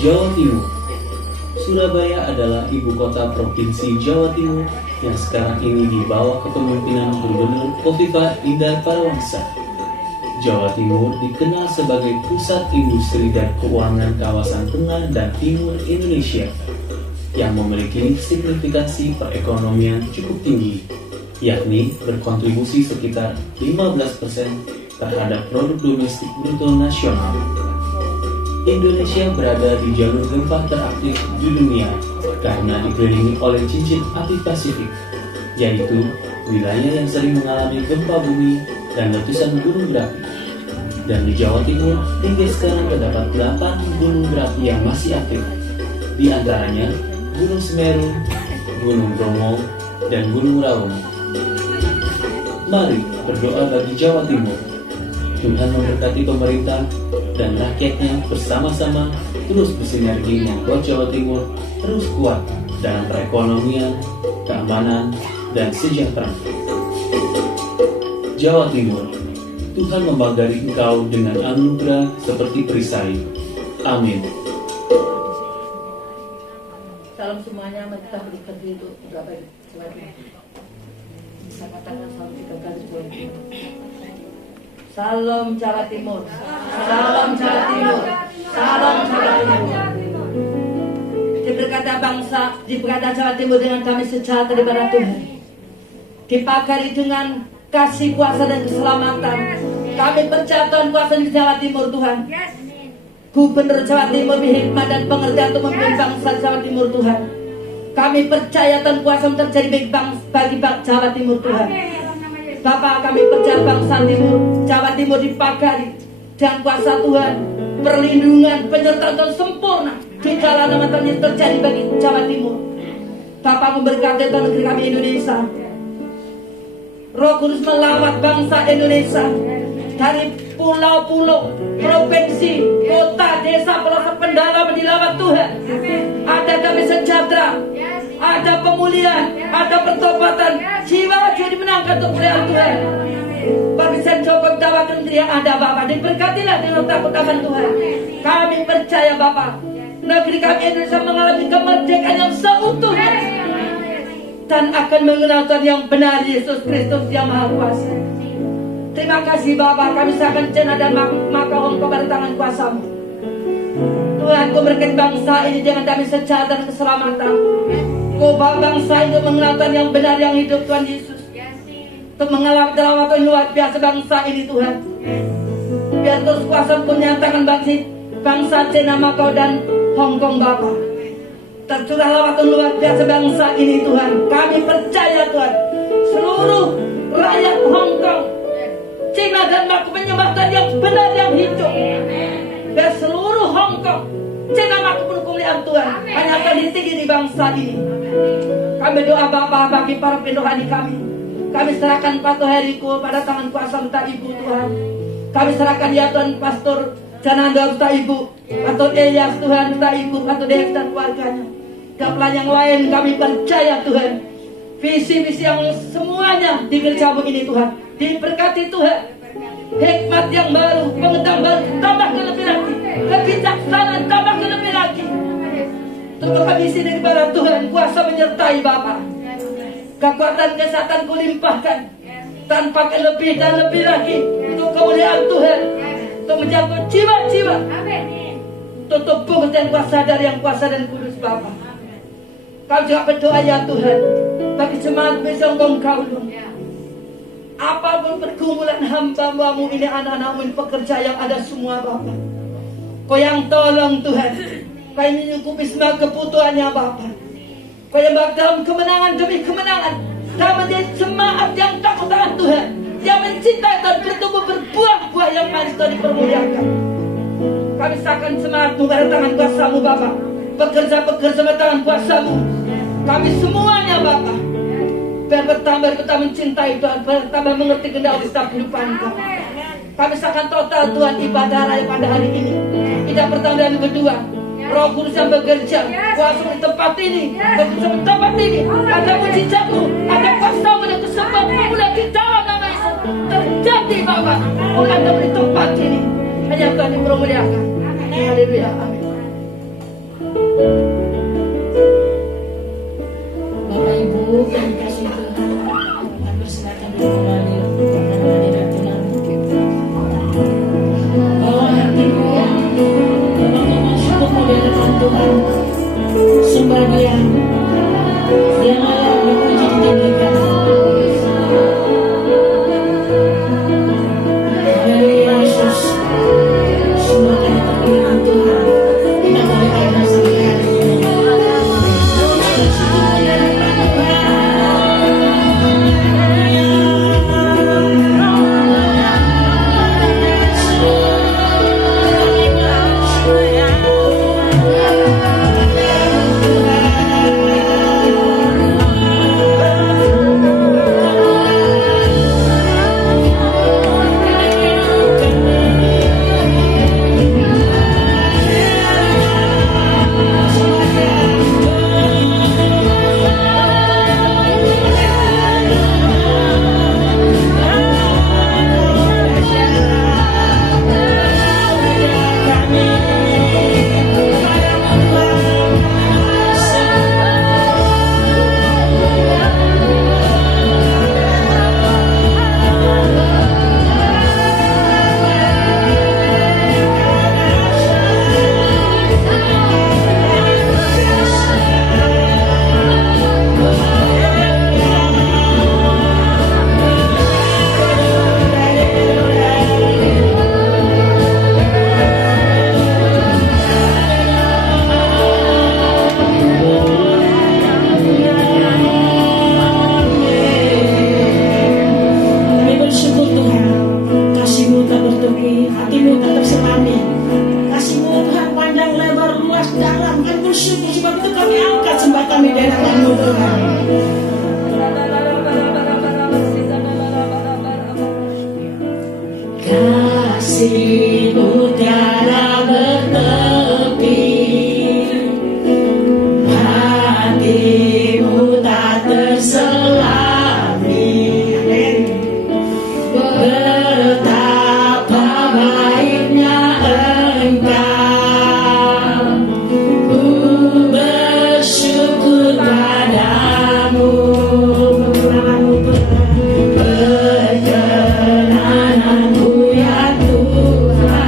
Jawa Timur. Surabaya adalah ibu kota provinsi Jawa Timur yang sekarang ini di bawah kepemimpinan Gubernur Khofifah Indar Parawansa. Jawa Timur dikenal sebagai pusat industri dan keuangan kawasan tengah dan timur Indonesia yang memiliki signifikansi perekonomian cukup tinggi, yakni berkontribusi sekitar 15% terhadap produk domestik bruto nasional. Indonesia berada di jalur gempa teraktif di dunia karena dikelilingi oleh cincin api Pasifik, yaitu wilayah yang sering mengalami gempa bumi dan letusan gunung berapi. Dan di Jawa Timur, hingga sekarang terdapat 8 gunung berapi yang masih aktif, di antaranya Gunung Semeru, Gunung Bromo, dan Gunung Raung. Mari berdoa bagi Jawa Timur. Tuhan memberkati pemerintah dan rakyatnya bersama-sama terus bersinergi membuat Jawa Timur terus kuat dalam perekonomian, keamanan, dan sejahtera. Jawa Timur, Tuhan membagari engkau dengan anugerah seperti perisai. Amin. Salam semuanya, mari kita berikan diri untuk berdoa Jawa Timur. Bisa katakan salam 3 kali buat Salam Jawa Timur. Salam Jawa Timur. Salam Jawa Timur. Diberkati bangsa, diberkati Jawa Timur dengan damai sejahtera daripada Tuhan. Dipagari dengan kasih, kuasa, dan keselamatan. Kami percaya Tuhan kuasa di Jawa Timur, Tuhan. Gubernur Jawa Timur hikmat dan pengertian untuk memimpin bangsa Jawa Timur, Tuhan. Kami percaya Tuhan kuasa terjadi bagi Jawa Timur, Tuhan. Bapak, kami percaya bangsa Timur, Jawa Timur dipagari dengan kuasa Tuhan, perlindungan, penyertaan Tuhan sempurna di dalam nama Tuhan yang terjadi bagi Jawa Timur. Bapak memberkati Tuhan negeri kami Indonesia. Roh Kudus melawat bangsa Indonesia dari pulau-pulau, provinsi, kota, desa, pelosok, pedalaman dilawat Tuhan. Ada damai sejahtera, ada pemulihan, ada pertobatan, jiwa-jiwa dimenangkan untuk kemuliaan Tuhan. Permisan Joko Dawa Menteri yang ada Bapak, diberkatilah dengan takut akan Tuhan. Kami percaya Bapak, negeri kami Indonesia mengalami kemerdekaan yang seutuhnya dan akan mengenal Tuhan yang benar, Yesus Kristus yang Maha Kuasa. Terima kasih Bapak, kami serahkan Cina dan Makau kepada tangan kuasa-Mu. Tuhan, Kau berkati bangsa ini dengan damai sejahtera dan keselamatan. Kau bawa bangsa ini mengenal Tuhan yang benar, yang hidup, Tuhan Yesus. Untuk mengalami keselamatan luar biasa bangsa ini, Tuhan. Biar terus kuasa Kau menyatakan bangsa Cina, Makau, dan Hong Kong, Bapak. Tercurah lawatan luar biasa bangsa ini, Tuhan. Kami percaya, Tuhan, seluruh rakyat Hong Kong, Cina, dan Makau menyembah Tuhan yang benar, yang hidup. Dan seluruh Hong Kong, Cina, Makau penuh kemuliaan Tuhan hanya akan ditinggi di bangsa ini. Kami doa Bapak bagi para pendohani kami. Kami serahkan Pastor Heriko pada tangan kuasa minta Ibu, Tuhan. Kami serahkan ya Tuhan Pastor Jananda minta Ibu, Pastor Elias Tuhan minta Ibu, Pastor Dev dan keluarganya. Dan yang lain kami percaya Tuhan, visi-visi yang semuanya di gerejamu ini Tuhan diberkati Tuhan. Hikmat yang baru, pengetahuan baru, tambah lebih lagi, kebijaksanaan tambah lebih lagi. Untuk kami sini kepada Tuhan, kuasa menyertai Bapak. Kekuatan kesehatan Kau limpahkan, tanpa lebih dan lebih lagi untuk kemuliaan Tuhan, untuk menjangkau jiwa-jiwa. Tutup bungkus dan kuasa dari yang kuasa dan kudus Bapak. Kau juga berdoa ya Tuhan bagi jemaat besok Engkau. Apapun pergumulan hamba-Mu ini, anak-anak-Mu ini, pekerja yang ada semua Bapak, Kau yang tolong Tuhan. Kau yang menyukupi semua kebutuhannya Bapak. Kau yang bagi dalam kemenangan demi kemenangan, dan menjadi jemaat yang takut akan Tuhan, yang mencintai dan bertumbuh berbuah-buah yang manis dan dipermuliakan. Kami serahkan semangat-Mu pada tangan kuasa-Mu Bapak. Pekerja-pekerja pada tangan kuasa-Mu. Kami semuanya Bapak, biar bertambah kita mencintai Tuhan, bertambah mengerti kendali setiap kehidupan Tuhan. Kami serahkan total Tuhan ibadah raya pada hari ini. Tidak pertama dan kedua, Roh Kudus yang bekerja, kuasa di tempat ini, bekerja di tempat ini. Ada mujizat-Mu, ada kuasa-Mu dan kesempatan mulai di dalam nama Yesus terjadi Bapak. Mulai ada di tempat ini, hanya Tuhan yang dipermuliakan. Haleluya, amin. hatimu tak terselami. Kasih-Mu Tuhan panjang lebar luas dalam, kami bersyukur sebab itu kami angkat sembah kami di hadapan-Mu Tuhan. Kasih-Mu tiada bertepi, hati-Mu tak terselami. Betapa baiknya Engkau, ku bersyukur padamu. Perkenananku ya Tuhan.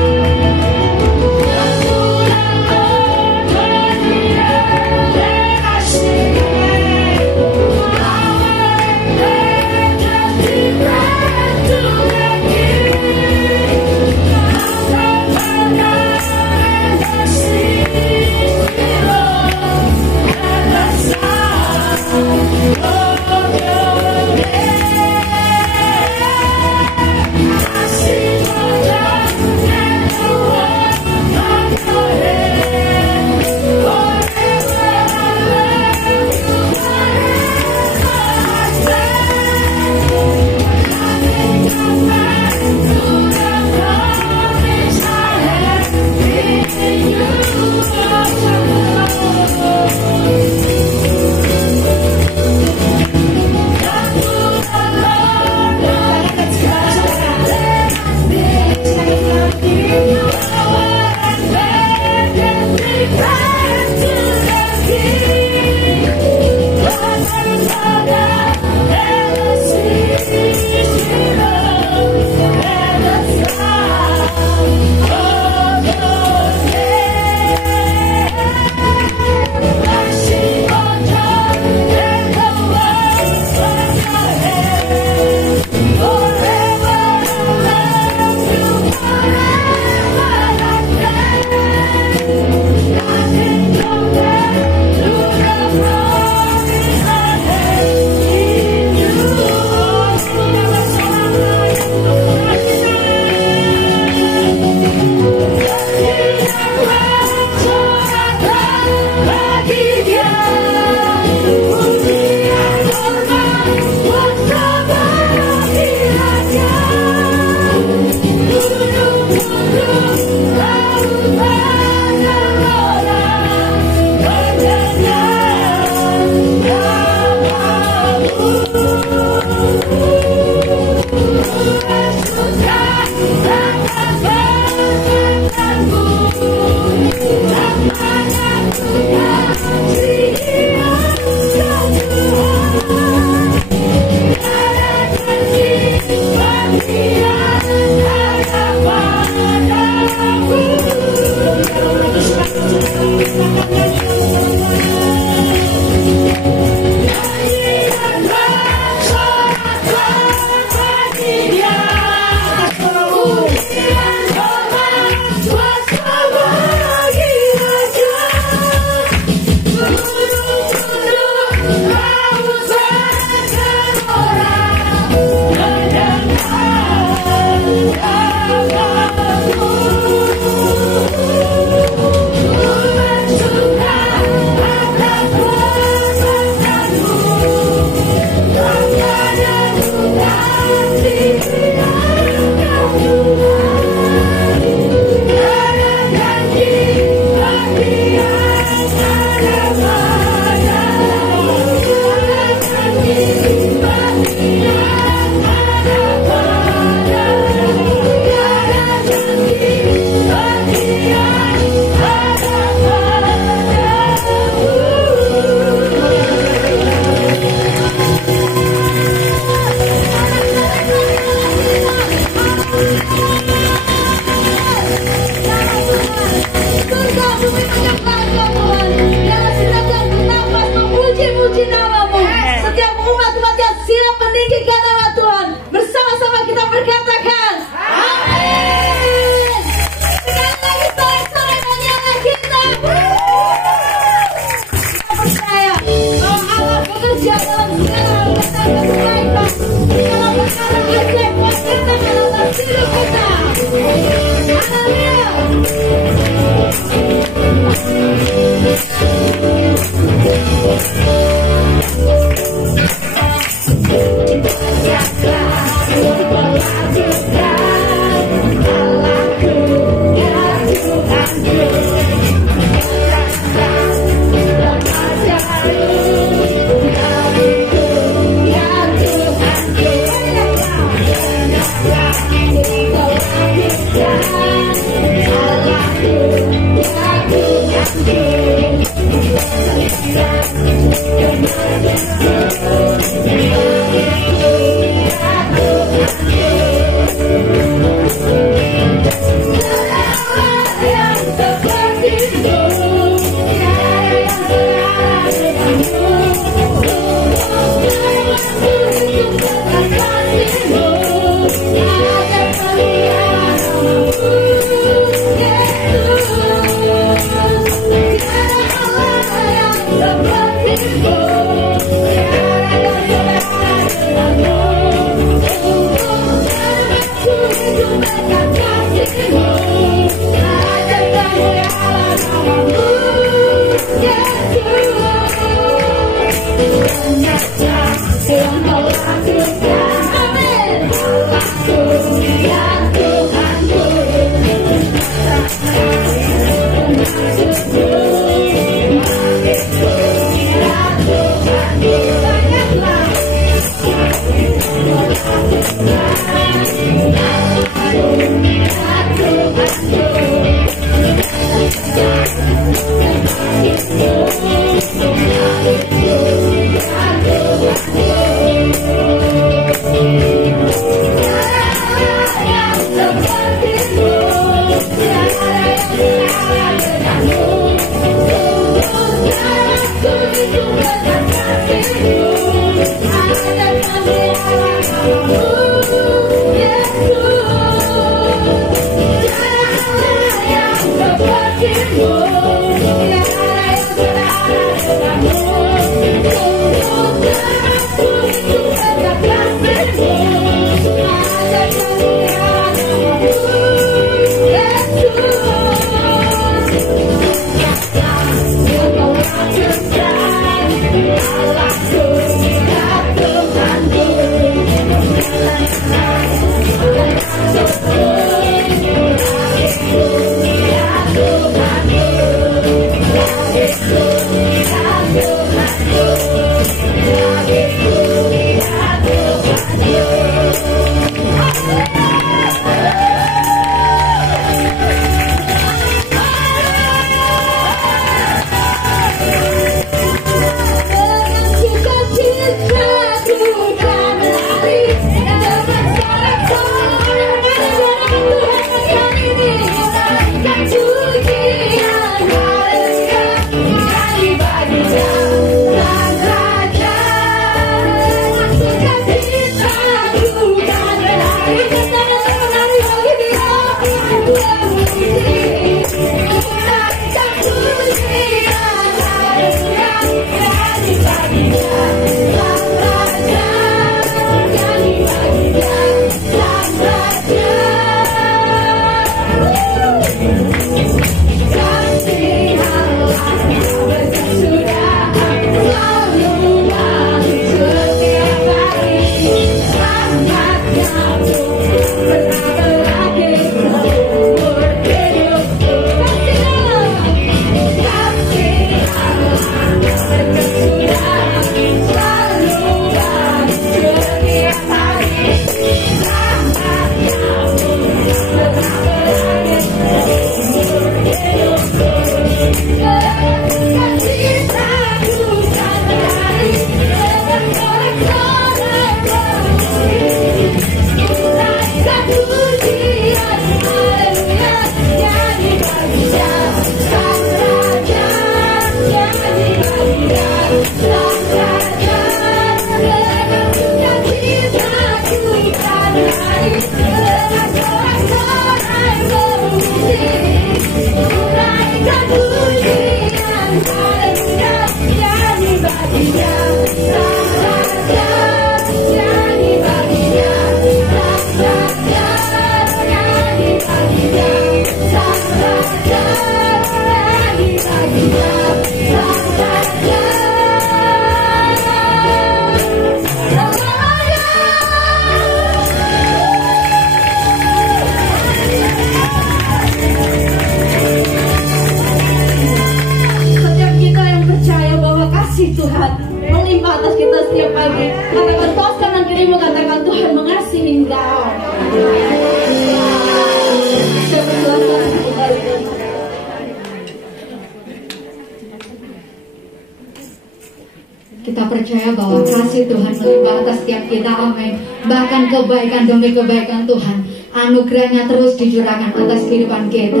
kita percaya bahwa kasih Tuhan melimpah atas setiap kita, amin. Bahkan kebaikan demi kebaikan Tuhan, anugerahnya terus dicurahkan atas kehidupan kita.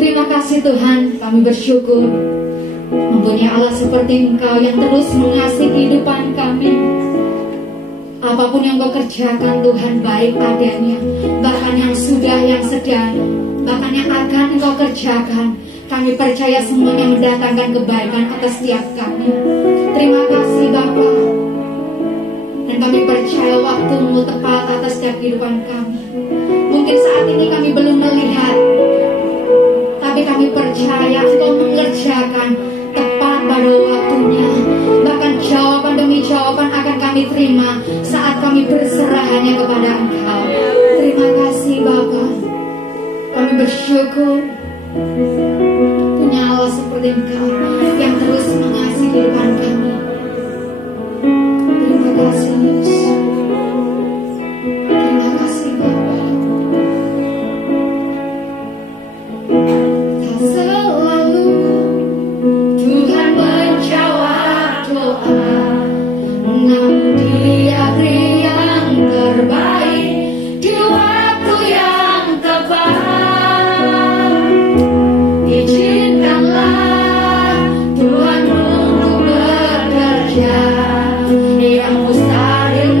Terima kasih Tuhan, kami bersyukur mempunyai Allah seperti Engkau yang terus mengasihi kehidupan kami. Apapun yang Kau kerjakan Tuhan baik adanya, bahkan yang sudah, yang sedang, bahkan yang akan Engkau kerjakan, kami percaya semuanya mendatangkan kebaikan atas setiap kami. Terima kasih Bapa. Dan kami percaya waktu-Mu tepat atas setiap kehidupan kami. Mungkin saat ini kami belum melihat, tapi kami percaya Engkau mengerjakan tepat pada waktunya. Bahkan jawaban demi jawaban akan kami terima saat kami berserah hanya kepada Engkau. Terima kasih Bapa. Kami bersyukur punya Allah seperti Engkau yang terus mengasihi kehidupan kami. Terima kasih Yesus. Terima kasih Bapa. Tak selalu Tuhan menjawab doa, namun Dia beri yang terbaik di waktu yang tepat. Izinkanlah Tuhan untuk bekerja yang mustahil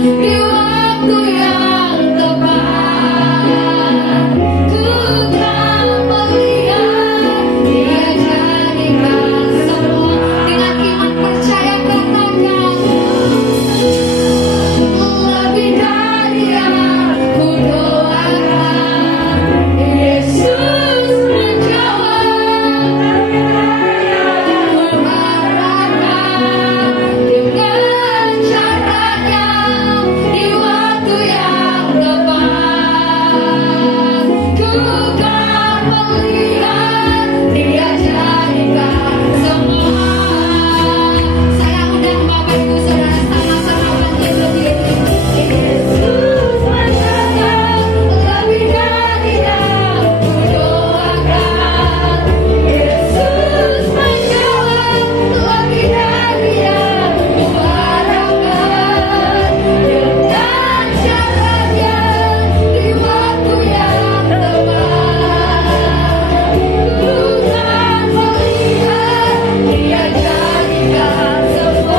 di waktu yang tepat. Ku kan melihat Dia jadikan semua. Dengan iman percaya katakan, lebih dari yang ku doakan. Yesus menjawab, ku harapkan dengan caranya di waktu yang tepat. Ku kan melihat Dia jadikan semua. Saya undang Bapak Ibu Saudara sama-sama bangkit berdiri. Yesus menjawab, lebih dari yang ku doakan. Yesus menjawab, lebih dari yang ku harapkan. Dengan caranya di waktu yang tepat. Ku kan melihat Dia jadikan semua.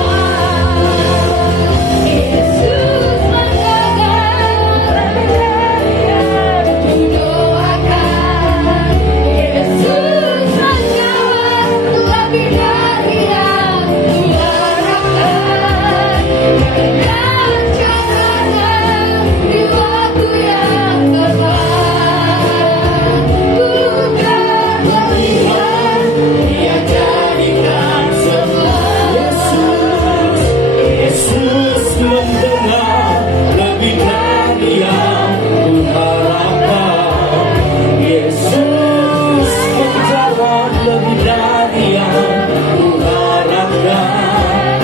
Yesus menjawab, lebih dari yang ku doakan. Yesus menjawab, lebih dari yang ku harapkan. Dengan caranya di waktu yang tepat. Ku kan melihat Dia jadikan semua. Yesus mendengar lebih dari yang ku harapkan. Yesus menjawab lebih dari yang ku harapkan.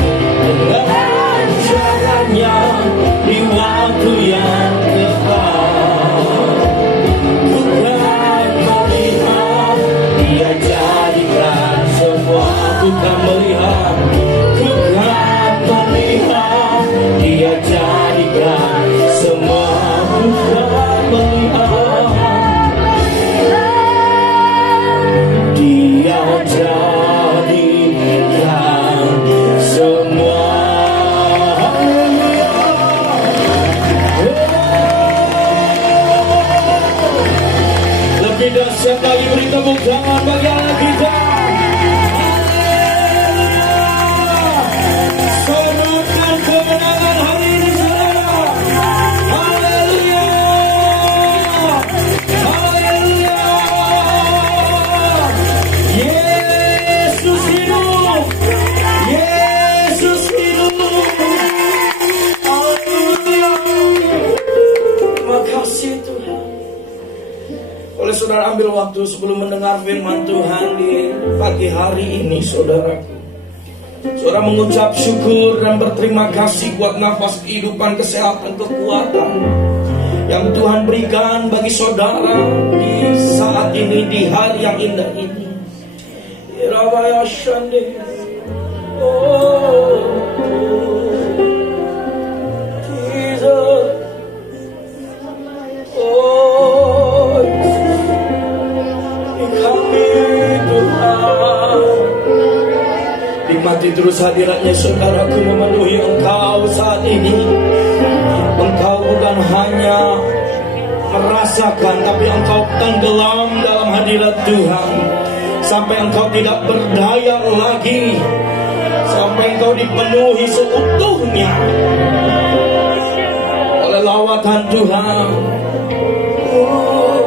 Dengan caranya di waktu yang tepat. Ku kan melihat Dia jadikan semua. Ku kan melihat, ku kan melihat Dia jadikan semua. Ku kan melihat Dia jadikan semua. Lebih dahsyat lagi, beri tepuk tangan bagi anak kita. Sebutkan kemenangan hari ini, saudara. Haleluya, haleluya. Yesus hidup, Yesus hidup. Haleluya. Terima kasih Tuhan. Boleh saudara ambil waktu sebelum mendengar firman Tuhan di pagi hari ini, saudara. Saudara mengucap syukur dan berterima kasih buat nafas kehidupan, kesehatan, kekuatan yang Tuhan berikan bagi saudara di saat ini, di hari yang indah ini. Irabaya Shande. Oh, Jesus. Oh, kami Tuhan. Nikmati terus hadiratnya saudaraku memenuhi engkau saat ini. Engkau bukan hanya merasakan, tapi engkau tenggelam dalam hadirat Tuhan. Sampai engkau tidak berdaya lagi. Sampai engkau dipenuhi seutuhnya oleh lawatan Tuhan. Oh,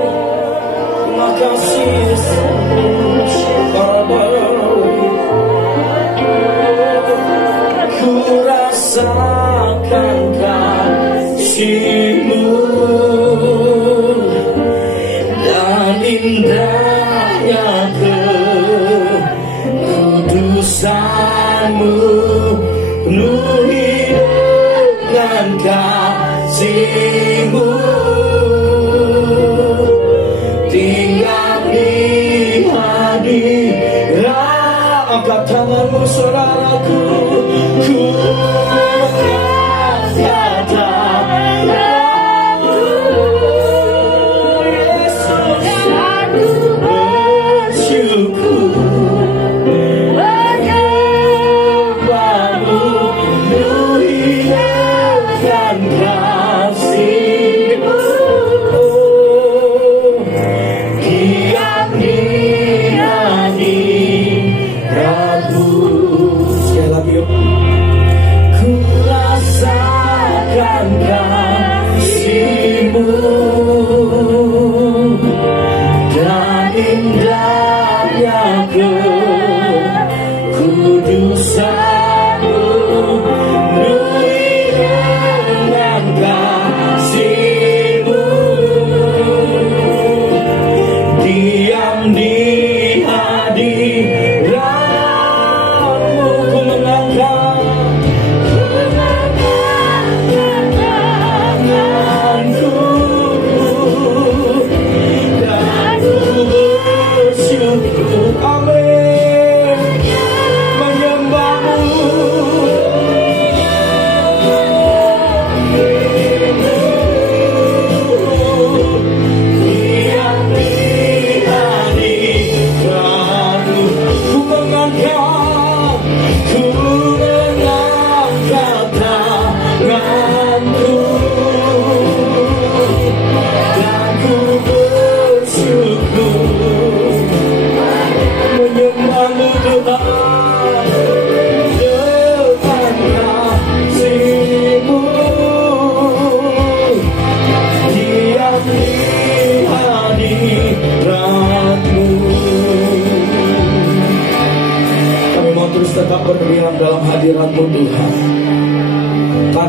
terima kasih Yesus. Ku rasakan kasih-Mu dan indahnya kekudusan-Mu, penuhi dengan kasih-Mu. Tinggal di hadirat, angkat tanganmu saudaraku. Ku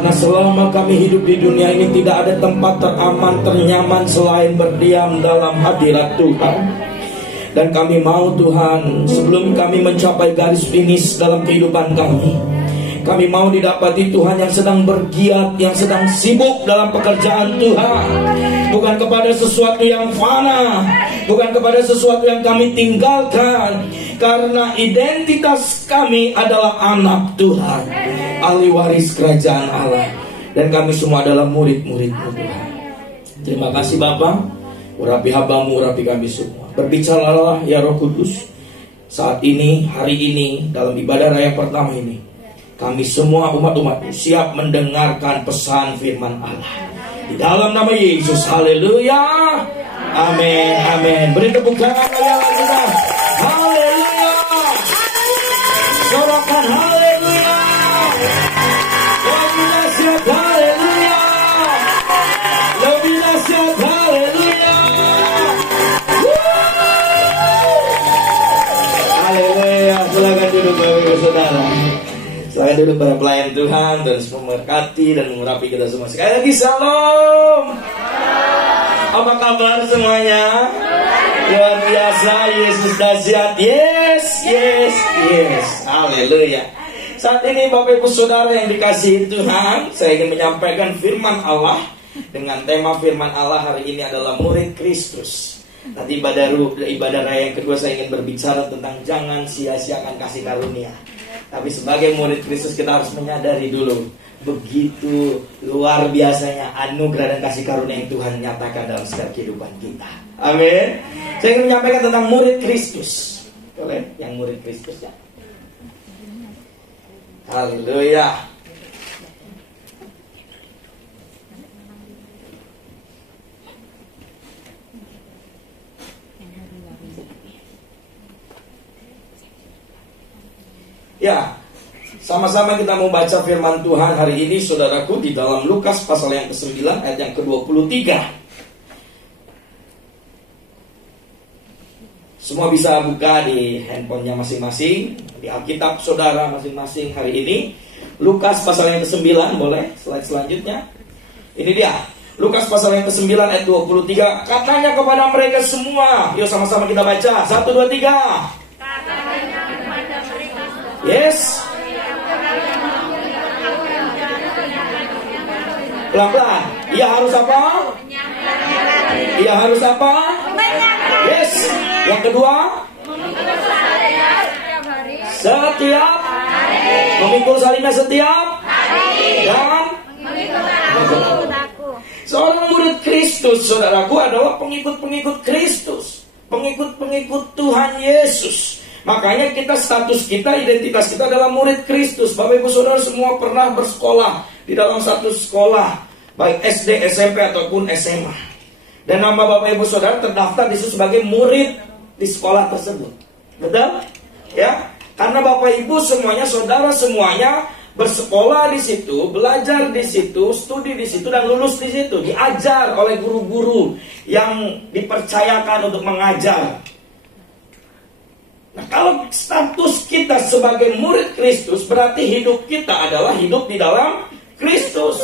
Karena selama kami hidup di dunia ini tidak ada tempat teraman, ternyaman selain berdiam dalam hadirat Tuhan. Dan kami mau Tuhan, sebelum kami mencapai garis finish dalam kehidupan kami mau didapati Tuhan yang sedang bergiat, yang sedang sibuk dalam pekerjaan Tuhan. Bukan kepada sesuatu yang fana, bukan kepada sesuatu yang kami tinggalkan. Karena identitas kami adalah anak Tuhan, ahli waris kerajaan Allah. Dan kami semua adalah murid-murid-Mu Tuhan. Terima kasih Bapa. Urapi hamba-Mu, urapi kami semua. Berbicaralah ya Roh Kudus. Saat ini, hari ini, dalam ibadah raya pertama ini, kami semua umat-umat siap mendengarkan pesan firman Allah. Di dalam nama Yesus, haleluya. Amin, amin. Beri tepuk tangan kita. Haleluya. Sorakan haleluya. Lebih dahsyat haleluya. Lebih dahsyat haleluya. Haleluya. Silakan duduk Bapak Saudara. Saya dulu para pelayan Tuhan dan memberkati dan mengurapi kita semua. Sekali lagi salam. Apa kabar semuanya? Luar biasa, Yesus dahsyat. Yes, yes, yes. Haleluya. Saat ini Bapak Ibu Saudara yang dikasihi Tuhan, saya ingin menyampaikan firman Allah. Dengan tema firman Allah hari ini adalah murid Kristus. Nanti ibadah raya yang kedua saya ingin berbicara tentang jangan sia-siakan kasih karunia. Tapi sebagai murid Kristus kita harus menyadari dulu begitu luar biasanya anugerah dan kasih karunia yang Tuhan nyatakan dalam setiap kehidupan kita. Amin. Saya ingin menyampaikan tentang murid Kristus. Boleh yang murid Kristus ya. Haleluya. Ya, sama-sama kita mau baca firman Tuhan hari ini saudaraku di dalam Lukas pasal yang ke-9 ayat yang ke-23. Semua bisa buka di handphonenya masing-masing, di Alkitab saudara masing-masing hari ini. Lukas pasal yang ke-9, boleh slide selanjutnya. Ini dia, Lukas pasal yang ke-9 ayat 23. Katanya kepada mereka semua, yuk sama-sama kita baca, 1, 2, 3. Yes. Pelan-pelan. Ia harus apa? Ia harus apa? Yes. Yang kedua, setiap memikul salibnya setiap dan seorang murid Kristus, saudaraku, adalah pengikut-pengikut Kristus, pengikut-pengikut Tuhan Yesus. Makanya status kita, identitas kita adalah murid Kristus. Bapak Ibu Saudara semua pernah bersekolah di dalam satu sekolah, baik SD, SMP ataupun SMA. Dan nama Bapak Ibu Saudara terdaftar di situ sebagai murid di sekolah tersebut. Betul? Ya? Karena Bapak Ibu semuanya, saudara semuanya bersekolah di situ, belajar di situ, studi di situ dan lulus di situ, diajar oleh guru-guru yang dipercayakan untuk mengajar. Nah, kalau status kita sebagai murid Kristus, berarti hidup kita adalah hidup di dalam Kristus.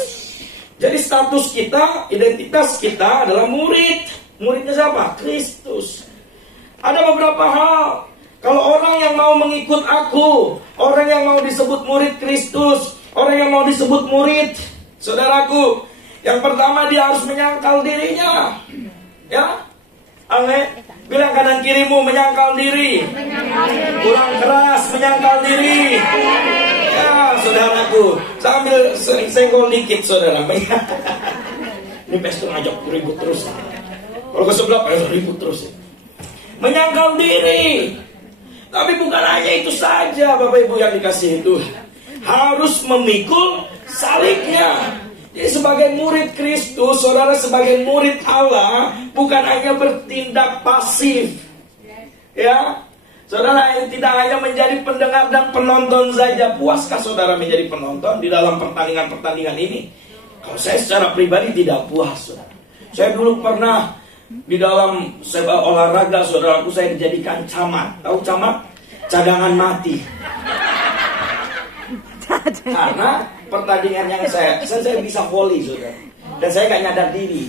Jadi status kita, identitas kita adalah murid. Muridnya siapa? Kristus. Ada beberapa hal. Kalau orang yang mau mengikut aku, orang yang mau disebut murid Kristus, orang yang mau disebut murid, saudaraku, yang pertama dia harus menyangkal dirinya. Ya, amin. Bilang kanan kirimu, menyangkal diri. Kurang keras, menyangkal diri. Ya, saudaraku, sambil senggol dikit, saudara. Ini pesta ngajak ribut terus. Kalau ke sebelah, ribut terus. Menyangkal diri. Tapi bukan hanya itu saja, Bapak Ibu yang dikasihi Tuhan. Harus memikul salibnya. Jadi sebagai murid Kristus, saudara sebagai murid Allah, bukan hanya bertindak pasif. Ya, saudara tidak hanya menjadi pendengar dan penonton saja. Puaskah saudara menjadi penonton di dalam pertandingan-pertandingan ini? Kalau saya secara pribadi tidak puas, saudara. Saya dulu pernah di dalam sebuah olahraga, saudaraku, saya dijadikan camat. Tahu camat? Cadangan mati. Karena pertandingan yang saya bisa volley, saudara. Dan saya gak nyadar diri.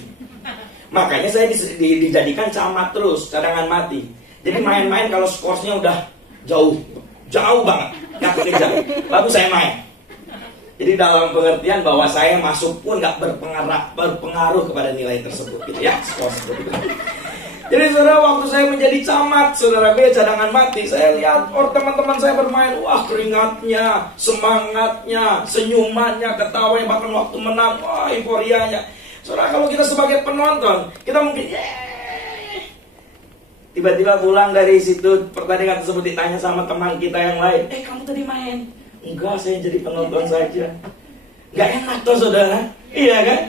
Makanya saya dijadikan camat terus, cadangan mati. Jadi main-main kalau skornya udah jauh banget, gak kekejar, baru saya main. Jadi dalam pengertian bahwa saya masuk pun gak berpengaruh kepada nilai tersebut, gitu ya, skor seperti itu. Jadi saudara, waktu saya menjadi camat, saudara gue cadangan mati, saya lihat teman-teman saya bermain, wah keringatnya, semangatnya, senyumannya, ketawanya, bahkan waktu menang, wah euforianya. Saudara, kalau kita sebagai penonton, kita mungkin tiba-tiba pulang dari situ pertandingan tersebut ditanya sama teman kita yang lain, kamu tadi main? Enggak, saya jadi penonton saja. Gak enak toh saudara, iya kan?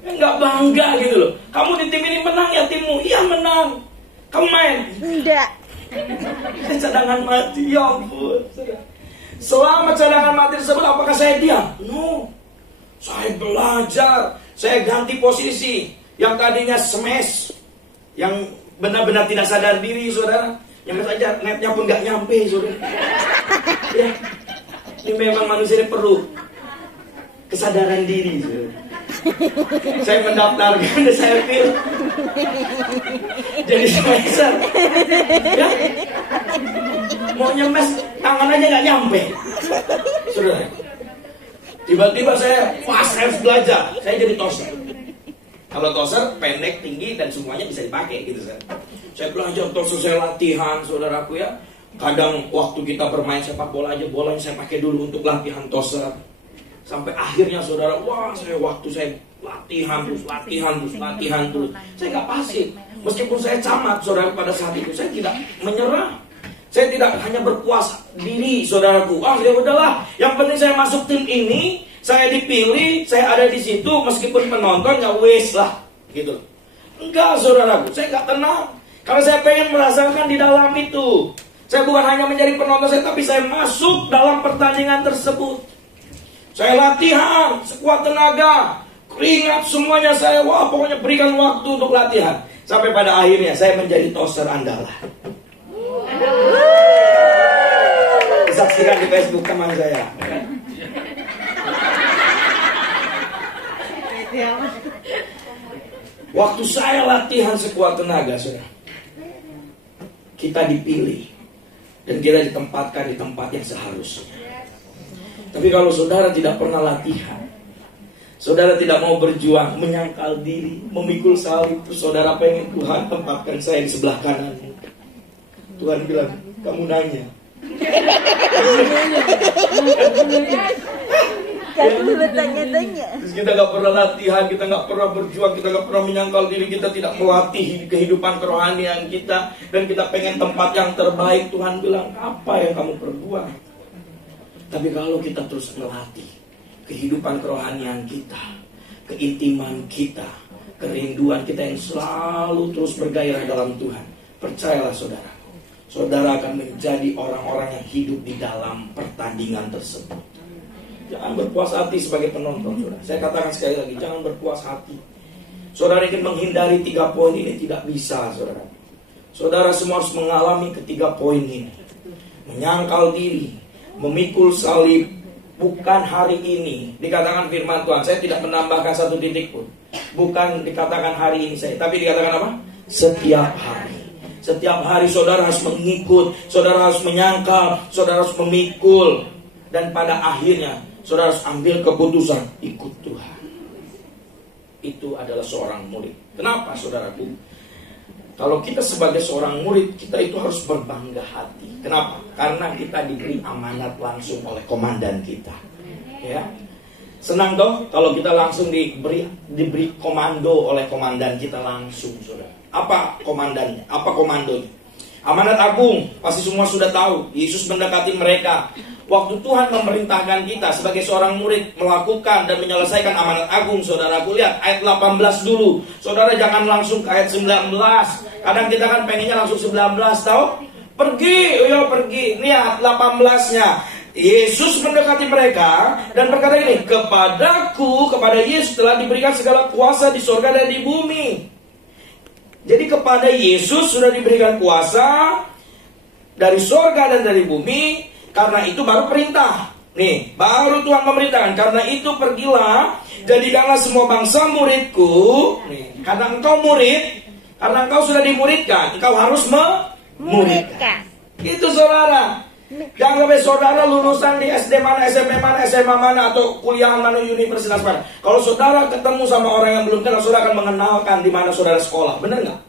Nggak bangga gitu loh. Kamu di tim ini menang ya timmu? Iya menang. Kamu main? Enggak. Cadangan mati, ya ampun. Selama cadangan mati tersebut apakah saya diam? No. Saya belajar. Saya ganti posisi. Yang tadinya smash, yang benar-benar tidak sadar diri, saudara. Yang saja netnya pun nggak nyampe, saudara. Ya. Ini memang manusia ini perlu kesadaran diri, saudara. Saya mendaftarkan dan saya pilih jadi smasher, ya? Mau nyemes tangan aja nggak nyampe, saudara. Tiba-tiba saya harus belajar, saya jadi tosser. Kalau tosser pendek, tinggi dan semuanya bisa dipakai gitu kan. Saya belajar tosser, saya latihan, saudaraku ya. Kadang waktu kita bermain sepak bola aja, bolanya saya pakai dulu untuk latihan tosser. Sampai akhirnya saudara, saya latihan terus. Saya nggak pasif. Meskipun saya camat, saudara, pada saat itu saya tidak menyerah. Saya tidak hanya berpuas diri, saudaraku. Ya udahlah, yang penting saya masuk tim ini, saya dipilih, saya ada di situ, meskipun penonton ya wes lah, gitu. Enggak, saudaraku, saya nggak tenang. Karena saya pengen merasakan di dalam itu. Saya bukan hanya menjadi penonton saya, tapi saya masuk dalam pertandingan tersebut. Saya latihan sekuat tenaga, keringat semuanya saya, pokoknya berikan waktu untuk latihan. Sampai pada akhirnya saya menjadi tosser andalan. Disaksikan di Facebook teman saya. Waktu saya latihan sekuat tenaga, saudara, kita dipilih dan kita ditempatkan di tempat yang seharusnya. Tapi kalau saudara tidak pernah latihan, saudara tidak mau berjuang, menyangkal diri, memikul salib, saudara pengen Tuhan tempatkan saya di sebelah kanan. Tuhan bilang, kamu nanya. Kamu bertanya-tanya. Terus kita gak pernah latihan, kita gak pernah berjuang, kita gak pernah menyangkal diri, kita tidak melatih kehidupan kerohanian kita, dan kita pengen tempat yang terbaik. Tuhan bilang, apa yang kamu perbuat? Tapi kalau kita terus melatih kehidupan kerohanian kita, keintiman kita, kerinduan kita yang selalu terus bergairah dalam Tuhan, percayalah saudara, saudara akan menjadi orang-orang yang hidup di dalam pertandingan tersebut. Jangan berpuas hati sebagai penonton, saudara. Saya katakan sekali lagi, jangan berpuas hati. Saudara ingin menghindari 3 poin ini, tidak bisa, saudara. Saudara semua harus mengalami ketiga poin ini. Menyangkal diri, memikul salib, bukan hari ini. Dikatakan firman Tuhan, saya tidak menambahkan 1 titik pun. Bukan dikatakan hari ini saya, tapi dikatakan apa? Setiap hari. Setiap hari saudara harus mengikut, saudara harus menyangkal, saudara harus memikul. Dan pada akhirnya saudara harus ambil keputusan, ikut Tuhan. Itu adalah seorang murid. Kenapa, saudaraku? Kalau kita sebagai seorang murid, kita itu harus berbangga hati. Kenapa? Karena kita diberi amanat langsung oleh komandan kita. Ya, senang toh kalau kita langsung diberi komando oleh komandan kita langsung, saudara. Apa komandannya? Apa komandonya? Amanat agung, pasti semua sudah tahu. Yesus mendekati mereka. Waktu Tuhan memerintahkan kita sebagai seorang murid melakukan dan menyelesaikan amanat agung, saudaraku, lihat ayat 18 dulu. Saudara jangan langsung ke ayat 19. Kadang kita kan pengennya langsung 19, tahu? Pergi. Lihat 18-nya. Yesus mendekati mereka dan berkata ini, kepada Yesus telah diberikan segala kuasa di surga dan di bumi. Jadi kepada Yesus sudah diberikan kuasa dari surga dan dari bumi. Karena itu baru perintah. Nih, baru Tuhan memerintahkan, karena itu pergilah, jadikanlah semua bangsa muridku. Nih, karena engkau murid, karena engkau sudah dimuridkan, engkau harus memuridkan. Itu saudara. Jangan sampai saudara lulusan di SD mana, SMP mana, SMA mana, atau kuliah mana, universitas mana. Kalau saudara ketemu sama orang yang belum kenal, saudara akan mengenalkan di mana saudara sekolah. Benar nggak?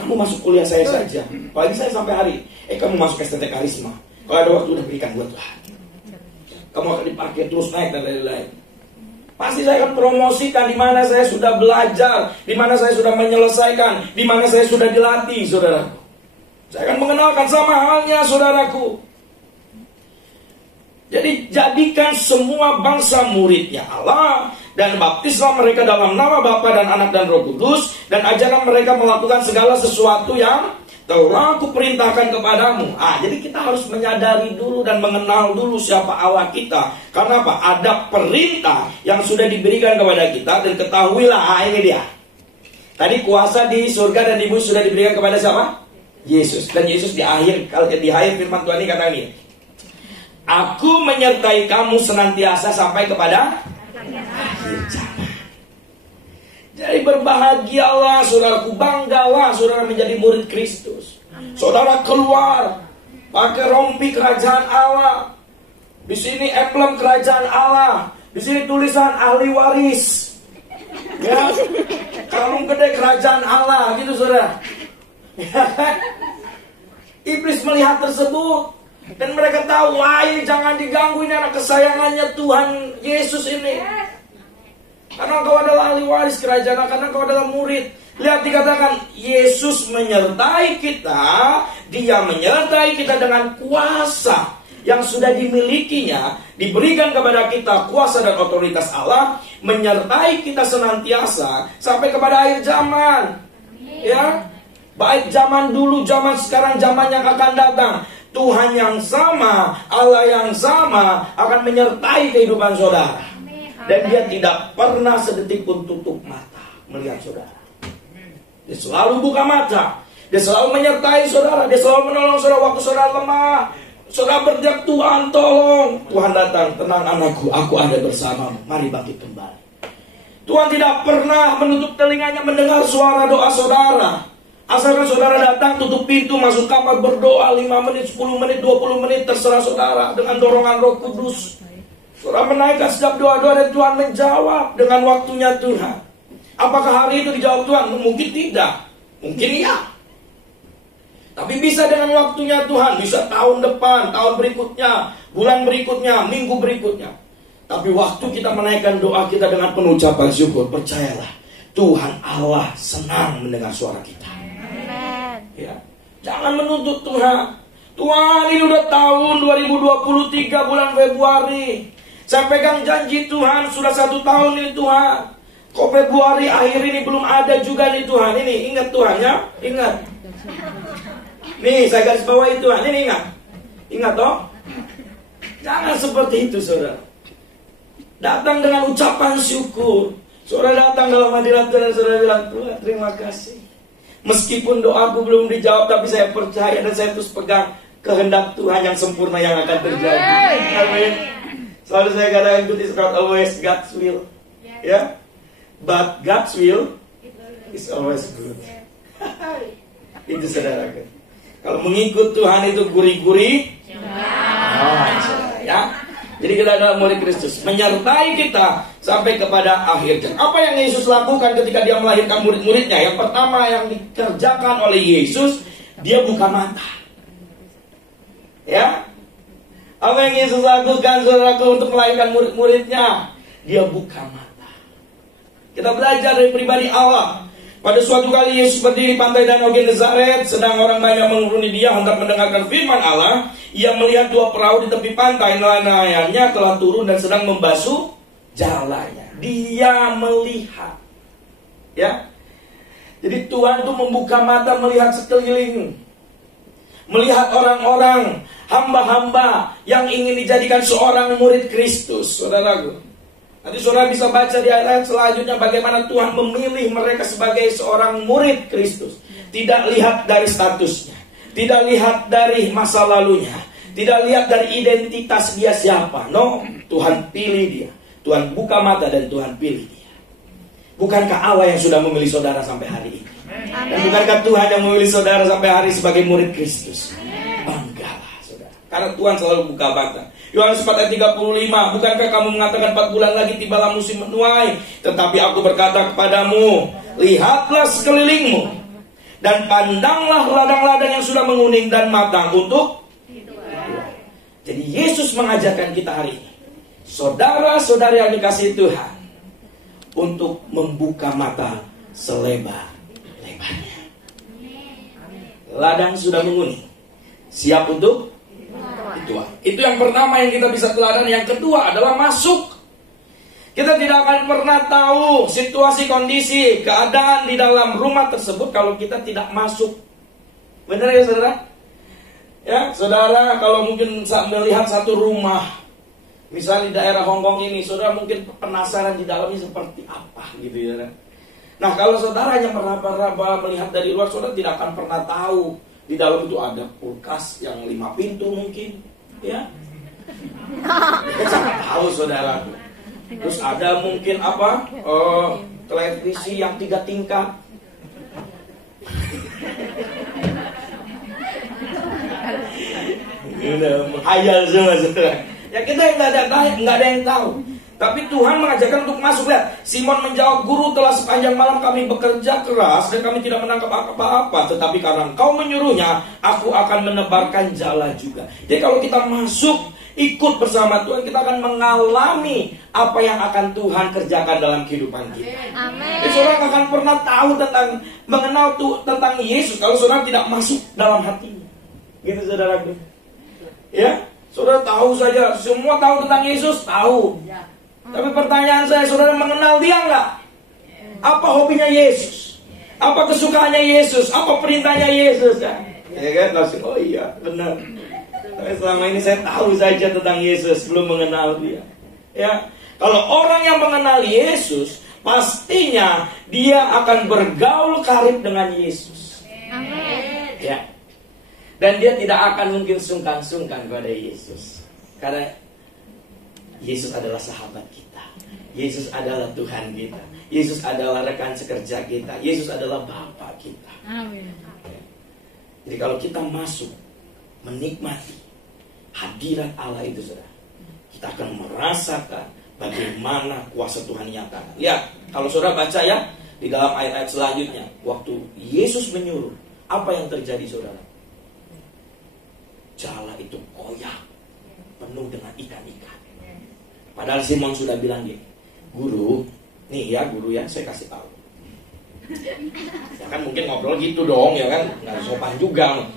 Kamu masuk kuliah saya saja. Apalagi saya sampai hari. Kamu masuk STT Karisma. Kalau ada waktu udah berikan buat Tuhan. Kamu akan dipakai terus naik dan lain-lain. Pasti saya akan promosikan di mana saya sudah belajar, di mana saya sudah menyelesaikan, di mana saya sudah dilatih, saudaraku. Saya akan mengenalkan sama halnya saudaraku. Jadi jadikan semua bangsa muridnya Allah, dan baptislah mereka dalam nama Bapa dan Anak dan Roh Kudus, dan ajarlah mereka melakukan segala sesuatu yang telah aku perintahkan kepadamu. Jadi kita harus menyadari dulu dan mengenal dulu siapa Allah kita. Karena apa? Ada perintah yang sudah diberikan kepada kita, dan ketahuilah, ini dia. Tadi kuasa di surga dan di bumi sudah diberikan kepada siapa? Yesus. Dan Yesus di akhir firman Tuhan ini kata ini, aku menyertai kamu senantiasa sampai kepada akhir zaman. Jadi berbahagialah saudaraku, banggalah saudara menjadi murid Kristus. Saudara keluar pakai rompi kerajaan Allah. Di sini emblem kerajaan Allah. Di sini tulisan ahli waris. Ya, kalung gede kerajaan Allah, gitu saudara. Iblis melihat tersebut, dan mereka tahu, wah ini jangan diganggu, ini anak kesayangannya Tuhan Yesus ini. Karena engkau adalah ahli waris kerajaan, karena engkau adalah murid. Lihat dikatakan, Yesus menyertai kita, dia menyertai kita dengan kuasa yang sudah dimilikinya, diberikan kepada kita kuasa dan otoritas Allah, menyertai kita senantiasa sampai kepada akhir zaman. Ya, baik zaman dulu, zaman sekarang, zaman yang akan datang, Tuhan yang sama, Allah yang sama akan menyertai kehidupan saudara. Dan dia tidak pernah sedetik pun tutup mata melihat saudara. Dia selalu buka mata. Dia selalu menyertai saudara. Dia selalu menolong saudara waktu saudara lemah. Saudara berjak, Tuhan tolong. Tuhan datang, tenang anakku, aku ada bersamamu. Mari bangkit kembali. Tuhan tidak pernah menutup telinganya mendengar suara doa saudara. Asalkan saudara datang, tutup pintu, masuk kamar, berdoa 5 menit, 10 menit, 20 menit, terserah saudara. Dengan dorongan Roh Kudus, saudara menaikkan setiap doa-doa, dan Tuhan menjawab dengan waktunya Tuhan. Apakah hari itu dijawab Tuhan? Mungkin tidak, mungkin iya. Tapi bisa dengan waktunya Tuhan. Bisa tahun depan, tahun berikutnya, bulan berikutnya, minggu berikutnya. Tapi waktu kita menaikkan doa kita dengan penuh ucapan syukur, percayalah, Tuhan Allah senang mendengar suara kita. Ya, jangan menuntut Tuhan. Tuhan, ini udah tahun 2023 bulan Februari. Saya pegang janji Tuhan, sudah 1 tahun ini Tuhan. Kok Februari akhir ini belum ada juga nih Tuhan. Ini ingat Tuhan ya, ingat. Nih saya garis bawahi Tuhan, ini ingat. Ingat toh. Jangan seperti itu saudara. Datang dengan ucapan syukur. Saudara datang dalam hadirat Tuhan dan saudara bilang, Tuhan terima kasih. Meskipun doaku belum dijawab, tapi saya percaya dan saya terus pegang kehendak Tuhan yang sempurna yang akan terjadi. Amin. Selalu saya katakan, good is not always God's will. Ya, but God's will is always good. Itu saudara kan. Kalau mengikut Tuhan itu gurih-gurih. Ya. Jadi kita adalah murid Kristus, menyertai kita sampai kepada akhir zaman. Apa yang Yesus lakukan ketika dia melahirkan murid-muridnya? Yang pertama yang dikerjakan oleh Yesus, dia buka mata. Ya, apa yang Yesus lakukan saudaraku untuk melahirkan murid-muridnya? Dia buka mata. Kita belajar dari pribadi Allah. Pada suatu kali Yesus berdiri di pantai Danau Genesaret, sedang orang banyak menghuni dia hendak mendengarkan firman Allah. Ia melihat 2 perahu di tepi pantai, nelayannya telah turun dan sedang membasuh jalannya. Dia melihat, ya. Jadi Tuhan itu membuka mata melihat sekeliling, melihat orang-orang, hamba-hamba yang ingin dijadikan seorang murid Kristus, saudaraku. Nanti saudara bisa baca di ayat selanjutnya bagaimana Tuhan memilih mereka sebagai seorang murid Kristus. Tidak lihat dari statusnya, tidak lihat dari masa lalunya, Tidak lihat dari identitas dia siapa. No, Tuhan pilih dia. Tuhan buka mata dan Tuhan pilih dia. Bukankah Allah yang sudah memilih saudara sampai hari ini? Dan bukankah Tuhan yang memilih saudara sampai hari sebagai murid Kristus? Banggalah saudara, karena Tuhan selalu buka mata. Yohanes 4 ayat 35, bukankah kamu mengatakan 4 bulan lagi tibalah musim menuai? Tetapi aku berkata kepadamu, lihatlah sekelilingmu dan pandanglah ladang-ladang yang sudah menguning dan matang untuk. Jadi Yesus mengajarkan kita hari ini, saudara-saudari yang dikasihi Tuhan, untuk membuka mata selebar-lebarnya. Ladang sudah menguning, siap untuk dituai. Itu yang pertama yang kita bisa teladan. Yang kedua adalah masuk. Kita tidak akan pernah tahu situasi, kondisi, keadaan di dalam rumah tersebut kalau kita tidak masuk. Benar ya saudara? Ya, saudara kalau mungkin melihat satu rumah, misalnya di daerah Hongkong ini, saudara mungkin penasaran di dalamnya seperti apa gitu ya. Nah, kalau saudara hanya meraba-raba melihat dari luar, saudara tidak akan pernah tahu di dalam itu ada kulkas yang 5 pintu mungkin, ya. Kita sangat tahu saudara. Terus ada mungkin apa? Televisi yang 3 tingkat. Menghayal semua saudara. Ya kita yang nggak ada yang tahu. Tapi Tuhan mengajarkan untuk masuk. Lihat, Simon menjawab, Guru, telah sepanjang malam kami bekerja keras dan kami tidak menangkap apa-apa. Tetapi karena Engkau menyuruhnya, aku akan menebarkan jala juga. Jadi kalau kita masuk, ikut bersama Tuhan, kita akan mengalami apa yang akan Tuhan kerjakan dalam kehidupan kita. Amin. Jadi saudara akan pernah tahu mengenal tentang Yesus kalau saudara tidak masuk dalam hatinya. Gitu saudara. Ya, saudara tahu saja, semua tahu tentang Yesus, tahu. Tapi pertanyaan saya, saudara mengenal dia enggak? Apa hobinya Yesus? Apa kesukaannya Yesus? Apa perintahnya Yesus? Ya kan? Langsung, oh iya, benar. Tapi selama ini saya tahu saja tentang Yesus, belum mengenal dia. Ya, kalau orang yang mengenal Yesus, pastinya dia akan bergaul karib dengan Yesus. Amin. Ya. Dan dia tidak akan mungkin sungkan-sungkan kepada Yesus. Karena Yesus adalah sahabat kita. Yesus adalah Tuhan kita. Yesus adalah rekan sekerja kita. Yesus adalah Bapa kita. Amin. Jadi kalau kita masuk, menikmati hadirat Allah itu, saudara, kita akan merasakan bagaimana kuasa Tuhan nyata. Lihat, kalau saudara baca ya, di dalam ayat-ayat selanjutnya, waktu Yesus menyuruh, apa yang terjadi saudara? Jala itu koyak, penuh dengan ikan-ikan. Padahal Simon sudah bilang gini, Guru, nih ya guru ya, saya kasih tahu. Ya kan mungkin ngobrol gitu dong, ya kan, nggak sopan juga.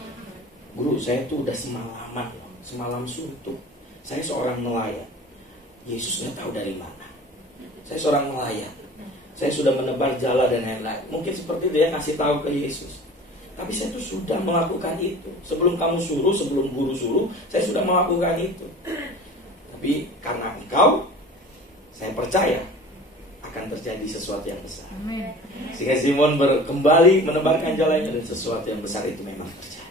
Guru, saya tuh udah semalaman, semalam suntuk. Saya seorang nelayan. Yesus nggak tahu dari mana. Saya seorang nelayan. Saya sudah menebar jala dan lain-lain. Mungkin seperti itu ya, kasih tahu ke Yesus. Tapi saya tuh sudah melakukan itu. Sebelum kamu suruh, sebelum guru suruh, saya sudah melakukan itu. Tapi karena Engkau, saya percaya akan terjadi sesuatu yang besar. Amin. Sehingga Simon kembali menebarkan jalannya dan sesuatu yang besar itu memang terjadi.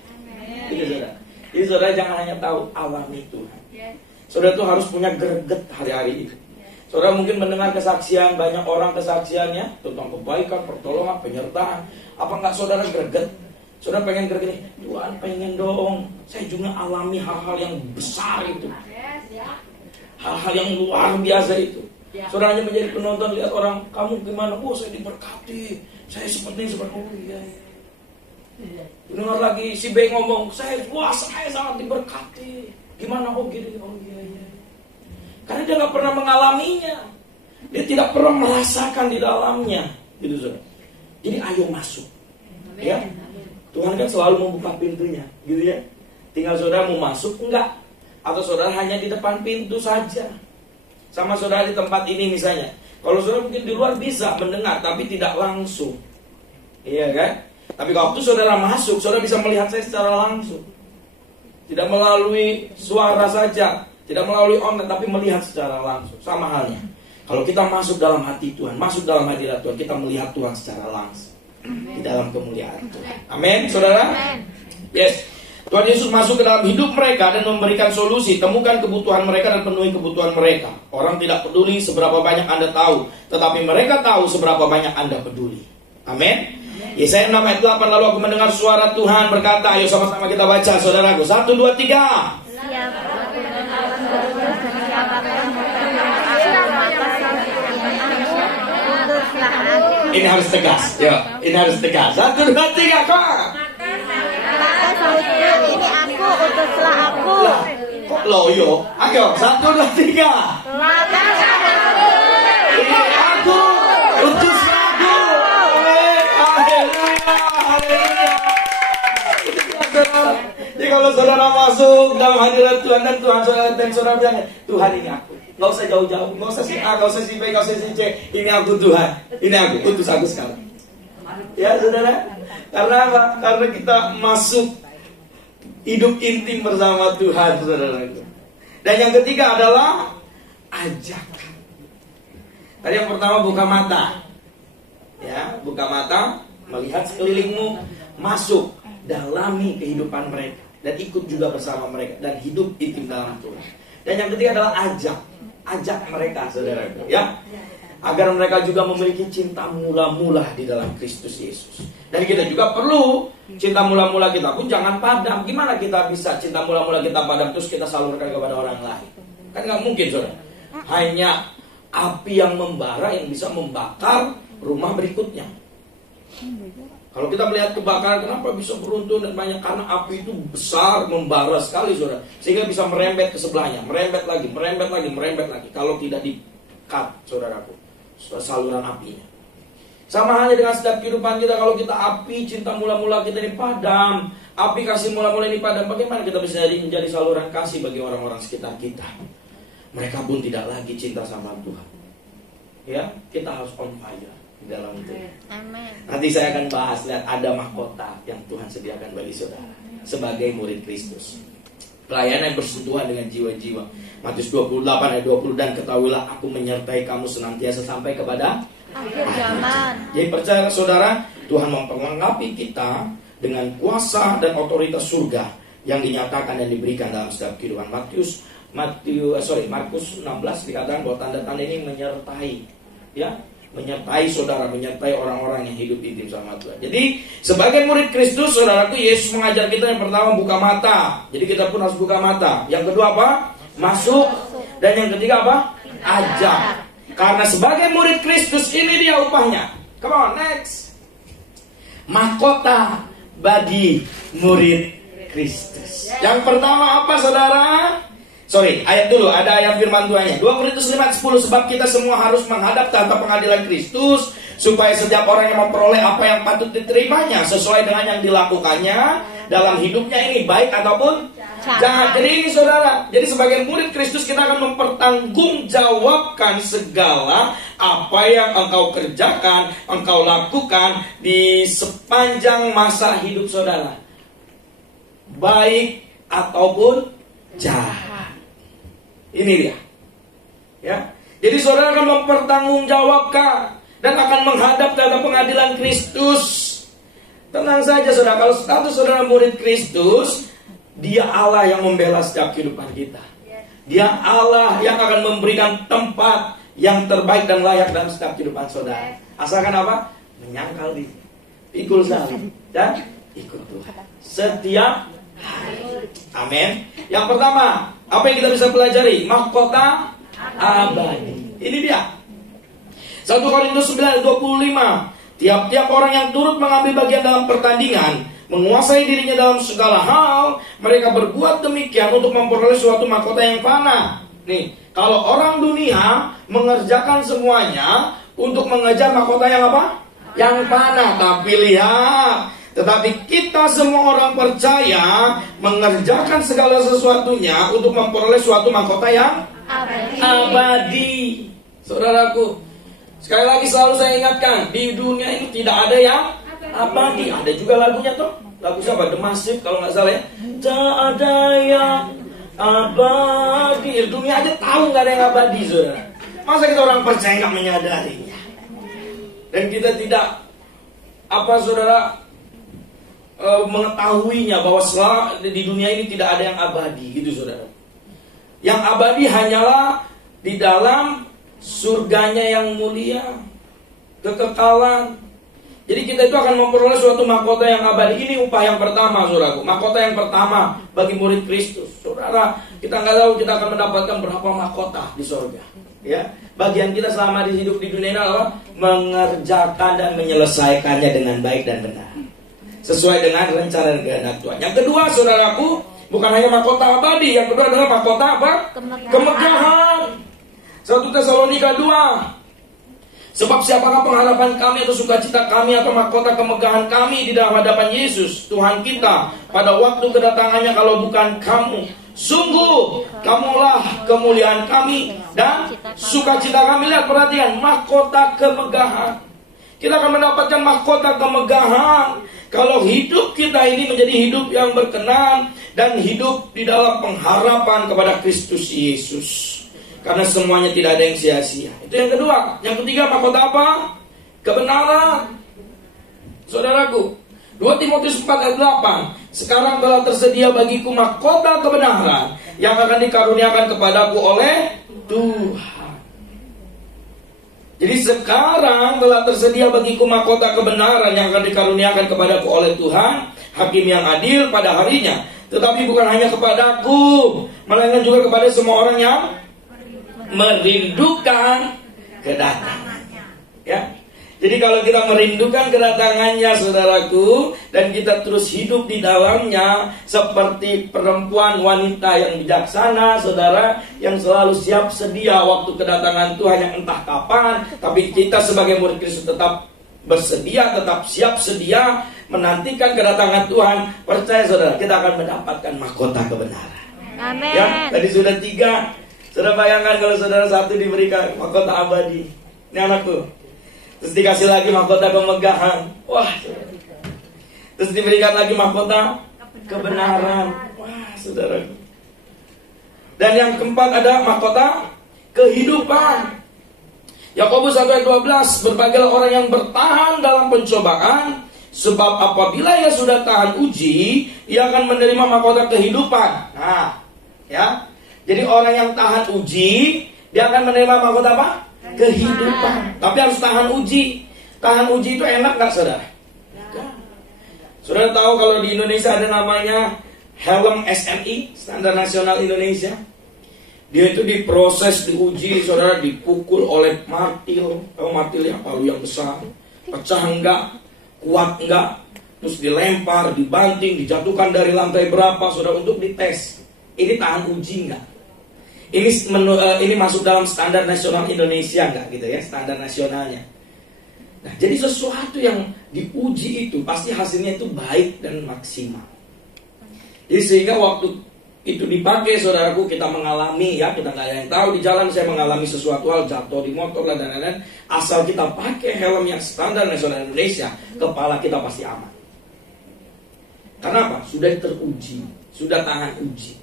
Jadi saudara, saudara jangan hanya tahu alami Tuhan. Saudara tuh harus punya greget hari-hari itu. Saudara mungkin mendengar kesaksian, banyak orang kesaksiannya tentang kebaikan, pertolongan, penyertaan. Apa enggak saudara greget? Saudara pengen greget nih, Tuhan pengen dong, saya juga alami hal-hal yang besar itu. Hal-hal yang luar biasa itu. Saudara hanya menjadi penonton, lihat orang, kamu gimana? Oh saya diberkati, saya seperti oh iya. Dengar lagi si B ngomong, saya sangat diberkati. Gimana? Oh gini, oh iya. Karena dia nggak pernah mengalaminya, dia tidak pernah merasakan di dalamnya, gitu saudara. Jadi ayo masuk, ya. Tuhan kan selalu membuka pintunya, gitu ya. Tinggal saudara mau masuk enggak? Atau saudara hanya di depan pintu saja. Sama saudara di tempat ini misalnya. Kalau saudara mungkin di luar bisa mendengar, tapi tidak langsung. Iya kan? Tapi waktu saudara masuk, saudara bisa melihat saya secara langsung. Tidak melalui suara saja, tidak melalui online, tapi melihat secara langsung. Sama halnya. Kalau kita masuk dalam hati Tuhan, masuk dalam hadirat Tuhan, kita melihat Tuhan secara langsung. Di dalam kemuliaan Tuhan. Amin, saudara? Amin. Yes. Tuhan Yesus masuk ke dalam hidup mereka dan memberikan solusi. Temukan kebutuhan mereka dan penuhi kebutuhan mereka. Orang tidak peduli seberapa banyak Anda tahu, tetapi mereka tahu seberapa banyak Anda peduli. Amin. Yesaya 6 ayat 8, lalu aku mendengar suara Tuhan berkata, ayo sama-sama kita baca saudaraku. 1, 2, 3. Ini harus tegas. Yo, ini harus tegas. 1, 2, 3, kok. Maka saudku, ini aku, utuslah aku. Kok loyo? Ayo, 1, 2, 3. Maka Ini aku, utuslah aku. Haleluya, haleluya. Jadi kalau saudara masuk dalam hadirat Tuhan dan Tuhan saudara bilang, Tuhan ini aku. Nggak usah jauh-jauh, nggak usah si A, nggak usah si B, nggak usah si C. Ini aku Tuhan, ini aku, utus aku sekarang. Ya saudara, karena apa? Karena kita masuk hidup intim bersama Tuhan, saudara. Dan yang ketiga adalah ajakan. Tadi yang pertama buka mata, ya, buka mata, melihat sekelilingmu, masuk, dalami kehidupan mereka, dan ikut juga bersama mereka, dan hidup intim dalam Tuhan. Dan yang ketiga adalah ajak mereka, saudara, ya, agar mereka juga memiliki cinta mula-mula di dalam Kristus Yesus. Dan kita juga perlu cinta mula-mula kita pun jangan padam. Gimana kita bisa cinta mula-mula kita padam terus kita salurkan kepada orang lain? Kan nggak mungkin, saudara. Hanya api yang membara yang bisa membakar rumah berikutnya. Kalau kita melihat kebakaran, kenapa bisa beruntun dan banyak? Karena api itu besar, membara sekali, saudara, sehingga bisa merembet ke sebelahnya, merembet lagi. Kalau tidak di-cut, saudaraku, saluran apinya. Sama halnya dengan setiap kehidupan kita. Kalau kita api cinta mula-mula kita ini padam, api kasih mula-mula ini padam, bagaimana kita bisa menjadi saluran kasih bagi orang-orang sekitar kita? Mereka pun tidak lagi cinta sama Tuhan. Ya, kita harus on fire di dalam itu. Amen. Nanti saya akan bahas, lihat ada mahkota yang Tuhan sediakan bagi saudara sebagai murid Kristus. Pelayanan yang bersentuhan dengan jiwa-jiwa. Matius 28 ayat 20, dan ketahuilah aku menyertai kamu senantiasa sampai kepada Akhir zaman. Jadi percaya saudara, Tuhan memperlengkapi kita dengan kuasa dan otoritas surga yang dinyatakan dan diberikan dalam setiap kehidupan. Markus 16 dikatakan bahwa tanda-tanda ini menyertai, ya, menyertai saudara, menyertai orang-orang yang hidup intim sama Tuhan. Jadi sebagai murid Kristus, saudaraku, Yesus mengajar kita yang pertama buka mata. Jadi kita pun harus buka mata. Yang kedua apa? Masuk. Dan yang ketiga apa? Ajak. Karena sebagai murid Kristus ini dia upahnya. Come on, next. Mahkota bagi murid Kristus. Yang pertama apa, saudara? Ayat dulu, ada ayat firman Tuhannya. 2 Korintus 5:10, sebab kita semua harus menghadap tahta pengadilan Kristus, supaya setiap orang yang memperoleh apa yang patut diterimanya sesuai dengan yang dilakukannya dalam hidupnya ini, baik ataupun jahat. Jadi ini, saudara, jadi sebagai murid Kristus kita akan mempertanggungjawabkan segala apa yang engkau kerjakan, engkau lakukan di sepanjang masa hidup saudara, baik ataupun jahat. Ini dia, ya. Jadi saudara akan mempertanggungjawabkan dan akan menghadap dalam pengadilan Kristus. Tenang saja, saudara, kalau status saudara murid Kristus, Dia Allah yang membela setiap kehidupan kita. Dia Allah yang akan memberikan tempat yang terbaik dan layak dalam setiap kehidupan saudara. Asalkan apa? Menyangkal diri, pikul salib, dan ikut Tuhan setiap hari. Amin. Yang pertama, apa yang kita bisa pelajari? Mahkota abadi. Ini dia. 1 Korintus 9:25. Tiap-tiap orang yang turut mengambil bagian dalam pertandingan, menguasai dirinya dalam segala hal, mereka berbuat demikian untuk memperoleh suatu mahkota yang fana. Nih, kalau orang dunia mengerjakan semuanya untuk mengejar mahkota yang apa? Yang fana. Tapi lihat, tetapi kita semua orang percaya mengerjakan segala sesuatunya untuk memperoleh suatu mahkota yang abadi. Saudaraku, sekali lagi selalu saya ingatkan, di dunia ini tidak ada yang abadi. Ada juga lagunya tuh, lagu siapa? The Massive kalau nggak salah ya. Tak ada yang abadi. Dunia aja tahu nggak ada yang abadi, saudara. Masa kita orang percaya nggak menyadarinya? Dan kita tidak, saudara, mengetahuinya bahwa di dunia ini tidak ada yang abadi, gitu saudara. Yang abadi hanyalah di dalam surganya yang mulia, kekekalan. Jadi kita itu akan memperoleh suatu mahkota yang abadi. Ini upah yang pertama, saudaraku. Mahkota yang pertama bagi murid Kristus. Saudara, kita nggak tahu kita akan mendapatkan berapa mahkota di surga. Ya, bagian kita selama hidup di dunia ini adalah mengerjakan dan menyelesaikannya dengan baik dan benar, sesuai dengan rencana dan kehendak Tuhan. Yang kedua, saudaraku, bukan hanya mahkota abadi. Yang kedua adalah mahkota apa? Kemegahan. 1 Tesalonika 2. Sebab siapakah pengharapan kami atau sukacita kami atau mahkota kemegahan kami di dalam hadapan Yesus Tuhan kita pada waktu kedatangannya kalau bukan kamu. Sungguh kamulah kemuliaan kami dan sukacita kami. Lihat, perhatian, mahkota kemegahan. Kita akan mendapatkan mahkota kemegahan kalau hidup kita ini menjadi hidup yang berkenan dan hidup di dalam pengharapan kepada Kristus Yesus. Karena semuanya tidak ada yang sia-sia. Itu yang kedua. Yang ketiga, mahkota apa? Kebenaran. Saudaraku, 2 Timotius 4 ayat 8. Sekarang telah tersedia bagiku mahkota kebenaran yang akan dikaruniakan kepadaku oleh Tuhan. Jadi sekarang telah tersedia bagiku mahkota kebenaran yang akan dikaruniakan kepadaku oleh Tuhan, Hakim yang adil pada harinya. Tetapi bukan hanya kepadaku, melainkan juga kepada semua orang yang merindukan kedatangannya. Ya. Jadi kalau kita merindukan kedatangannya, saudaraku, dan kita terus hidup di dalamnya seperti perempuan wanita yang bijaksana, saudara, yang selalu siap sedia waktu kedatangan Tuhan yang entah kapan, tapi kita sebagai murid Kristus tetap bersedia, tetap siap sedia menantikan kedatangan Tuhan. Percaya, saudara, kita akan mendapatkan mahkota kebenaran. Amin. Ya, tadi sudah 3. Saudara bayangkan kalau saudara 1 diberikan mahkota abadi. Ini anakku. Terus dikasih lagi mahkota kemegahan. Wah. Terus diberikan lagi mahkota kebenaran. Wah, saudara. Dan yang keempat ada mahkota kehidupan. Yakobus 1 ayat 12. Berbagailah orang yang bertahan dalam pencobaan, sebab apabila ia sudah tahan uji, ia akan menerima mahkota kehidupan. Nah, ya. Jadi orang yang tahan uji, dia akan menerima mahkota apa? Kehidupan. Tapi harus tahan uji. Tahan uji itu enak gak, saudara? Saudara tahu kalau di Indonesia ada namanya helm SNI, Standar Nasional Indonesia. Dia itu diproses, diuji, saudara, dipukul oleh martil. Tahu martil yang palu yang besar, pecah enggak, kuat enggak, terus dilempar, dibanting, dijatuhkan dari lantai berapa, saudara, untuk dites. Ini tahan uji enggak? Ini masuk dalam standar nasional Indonesia enggak gitu ya, standar nasionalnya. Nah, jadi sesuatu yang diuji itu pasti hasilnya itu baik dan maksimal. Jadi sehingga waktu itu dipakai, saudaraku, kita mengalami, ya, kita nggak ada yang tahu di jalan saya mengalami sesuatu hal, jatuh di motor dan lain-lain, asal kita pakai helm yang standar nasional Indonesia, kepala kita pasti aman. Karena apa? Sudah teruji, sudah tahan uji.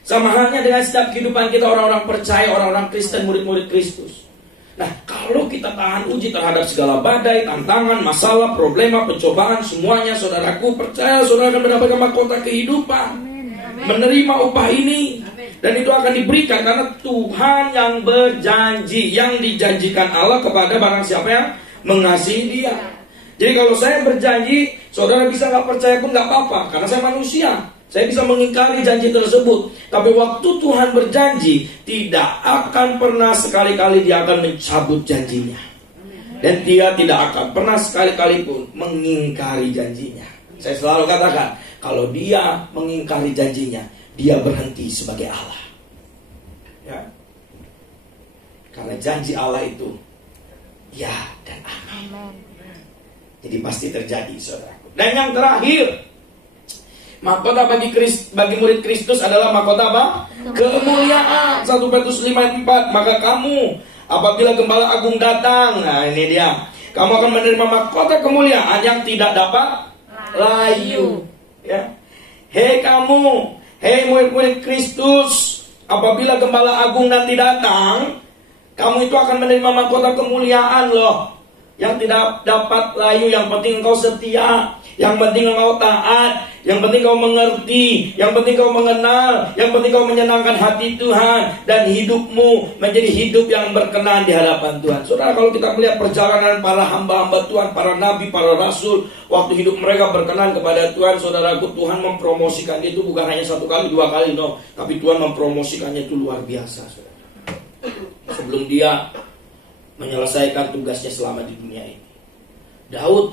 Sama halnya dengan setiap kehidupan kita, orang-orang percaya, orang-orang Kristen, murid-murid Kristus. Nah, kalau kita tahan uji terhadap segala badai, tantangan, masalah, problema, pencobaan, semuanya, saudaraku, percaya saudara akan mendapatkan mahkota kehidupan. Menerima upah ini. Dan itu akan diberikan karena Tuhan yang berjanji, yang dijanjikan Allah kepada barang siapa yang mengasihi Dia. Jadi kalau saya berjanji, saudara bisa gak percaya pun gak apa-apa, karena saya manusia. Saya bisa mengingkari janji tersebut. Tapi waktu Tuhan berjanji, tidak akan pernah sekali-kali Dia akan mencabut janjinya. Dan Dia tidak akan pernah sekali-kali pun mengingkari janjinya. Saya selalu katakan, kalau Dia mengingkari janjinya, Dia berhenti sebagai Allah. Ya. Karena janji Allah itu ya dan amin. Jadi pasti terjadi, saudaraku. Dan yang terakhir, mahkota bagi murid Kristus adalah mahkota apa? Kemuliaan. 1 Petrus 5 ayat 4. Maka kamu, apabila Gembala Agung datang, nah ini dia, kamu akan menerima mahkota kemuliaan yang tidak dapat layu. Ya. Hei kamu, hei murid-murid Kristus, apabila Gembala Agung nanti datang, kamu itu akan menerima mahkota kemuliaan loh, yang tidak dapat layu. Yang penting engkau setia, Yang penting kau taat, yang penting kau mengerti, yang penting kau mengenal, yang penting kau menyenangkan hati Tuhan, dan hidupmu menjadi hidup yang berkenan di hadapan Tuhan. Saudara, kalau kita melihat perjalanan para hamba-hamba Tuhan, para nabi, para rasul, waktu hidup mereka berkenan kepada Tuhan, saudaraku, Tuhan mempromosikan itu bukan hanya 1 kali, 2 kali, no, tapi Tuhan mempromosikannya itu luar biasa, saudara. Sebelum dia menyelesaikan tugasnya selama di dunia ini, Daud,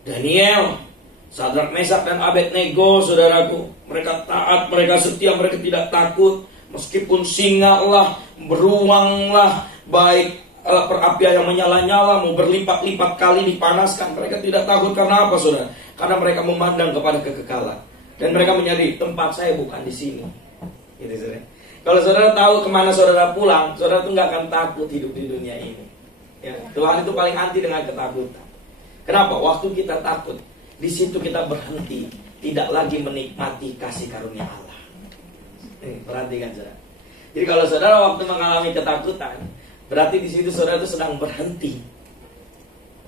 Daniel, Sadrak, Mesak, dan Abednego, saudaraku, mereka taat, mereka setia, mereka tidak takut. Meskipun singa lah, beruang lah, baik perapian yang menyala-nyala, mau berlipat-lipat kali dipanaskan, mereka tidak takut. Karena apa, saudara? Karena mereka memandang kepada kekekalan. Dan mereka menyadari, tempat saya bukan di sini. Gitu, saudara. Kalau saudara tahu kemana saudara pulang, saudara itu nggak akan takut hidup di dunia ini. Ya, Tuhan itu paling anti dengan ketakutan. Kenapa? Waktu kita takut, di situ kita berhenti, tidak lagi menikmati kasih karunia Allah. Perhatikan, saudara. Jadi kalau saudara waktu mengalami ketakutan, berarti di situ saudara itu sedang berhenti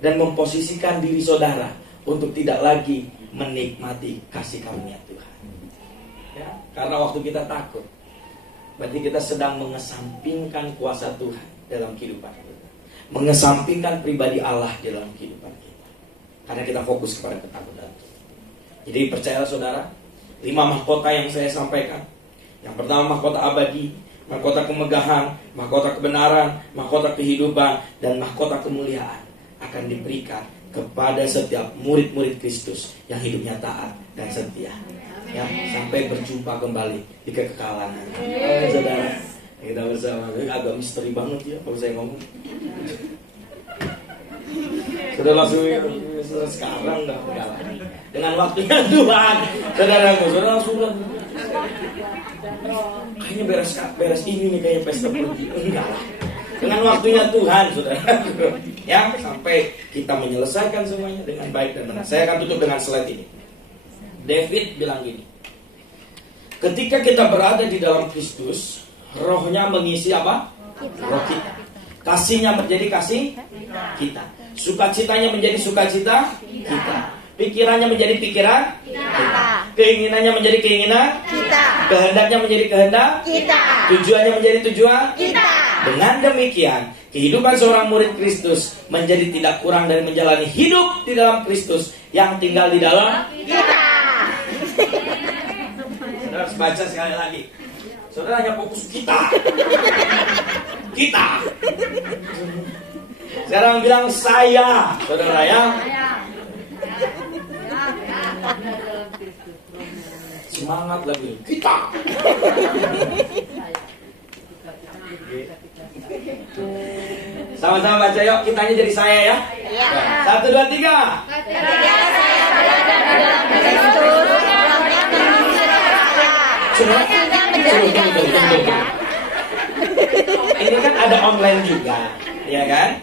dan memposisikan diri saudara untuk tidak lagi menikmati kasih karunia Tuhan. Ya, karena waktu kita takut, berarti kita sedang mengesampingkan kuasa Tuhan dalam kehidupan kita, mengesampingkan pribadi Allah dalam kehidupan kita. Karena kita fokus kepada ketakutan. Jadi percayalah saudara, 5 mahkota yang saya sampaikan. Yang pertama mahkota abadi, mahkota kemegahan, mahkota kebenaran, mahkota kehidupan, dan mahkota kemuliaan akan diberikan kepada setiap murid-murid Kristus yang hidupnya taat dan setia. Ya, sampai berjumpa kembali di kekekalan. Saudara, kita bersama. Agak misteri banget ya kalau saya ngomong. Sudah langsung sekarang enggak lah. Dengan waktunya Tuhan, saudaraku, saudara langsung kayaknya beres ini nih, kayak pesta pergi. Enggak lah. Dengan waktunya Tuhan, saudara. Ya, sampai kita menyelesaikan semuanya dengan baik dan benar. Saya akan tutup dengan slide ini. David bilang gini, ketika kita berada di dalam Kristus, rohnya mengisi apa? Roh kita. Kasihnya menjadi kasih kita. Sukacitanya menjadi sukacita kita. Pikirannya menjadi pikiran kita. Keinginannya menjadi keinginan kita. Kehendaknya menjadi kehendak kita. Tujuannya menjadi tujuan kita. Dengan demikian, kehidupan seorang murid Kristus menjadi tidak kurang dari menjalani hidup di dalam Kristus yang tinggal di dalam kita. Saudara harus baca sekali lagi. Saudara hanya fokus kita. Kita. Sekarang bilang saya, saudara ya. Semangat lagi. Kita. Sama-sama baca yuk. Kitanya jadi saya ya. 1, 2, 3. Ketika saya berada dalam Kristus, rohnya mengisi saya. Ini kan ada online juga, ya kan?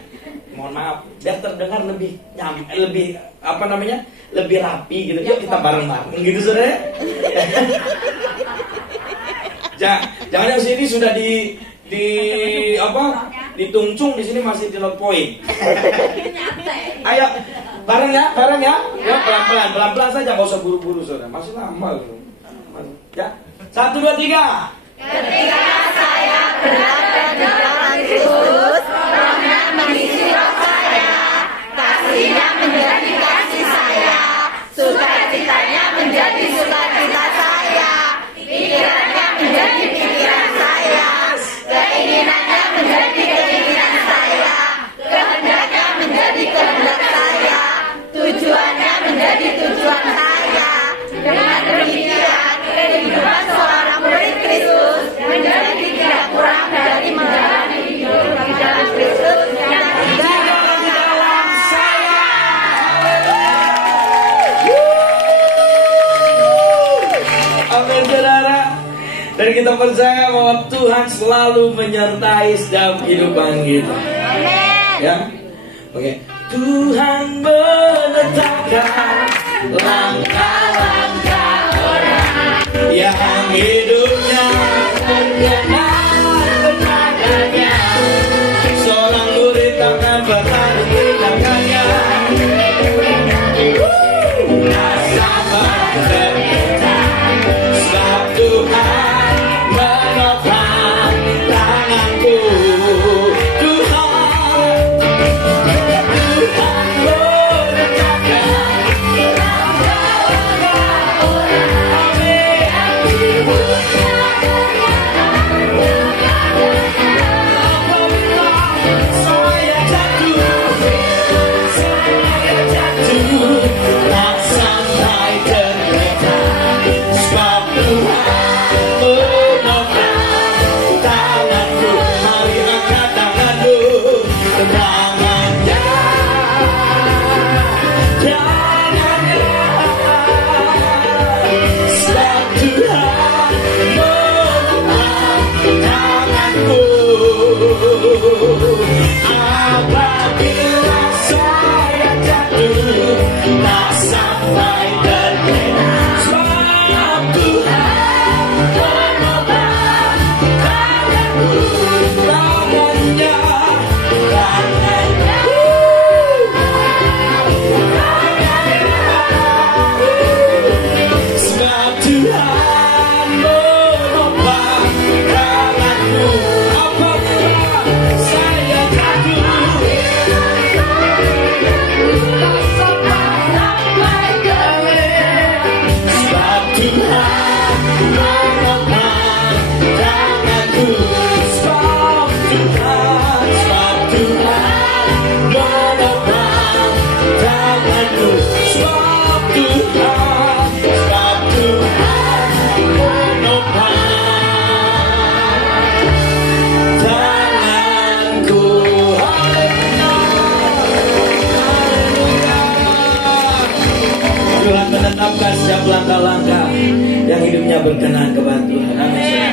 Mohon maaf, biar terdengar lebih lebih rapi gitu. Yuk kita bareng-bareng gitu, saudara. Jangan yang sini sudah ditungcung, di sini masih di not point. Ayo bareng ya. Ya pelan-pelan saja, nggak usah buru-buru, saudara. Masih lama loh. Ya. 1, 2, 3. Ketika saya berada di dalam Kristus, rohnya mengisi roh saya, kasihnya menjadi kasih saya, sukacitanya menjadi sukacita saya, pikirannya menjadi pikiran saya, keinginannya menjadi keinginan saya, kehendaknya menjadi kehendak saya, tujuannya menjadi tujuan saya. Dengan demikian, kehidupan seorang murid Kristus menjadi tidak kurang dari menjalani hidup di dalam Kristus yang tinggal di dalam saya. Amin, saudara. Dan kita percaya bahwa Tuhan selalu menyertai setiap kehidupan kita. Amin. Ya, oke. Tuhan menetapkan langkah-langkah orang yang hidupnya terkenal benarnya. Seorang murid akan berlari di belakangnya. menyiapkan setiap langkah-langkah yang hidupnya berkenan kepada Tuhan. Amin.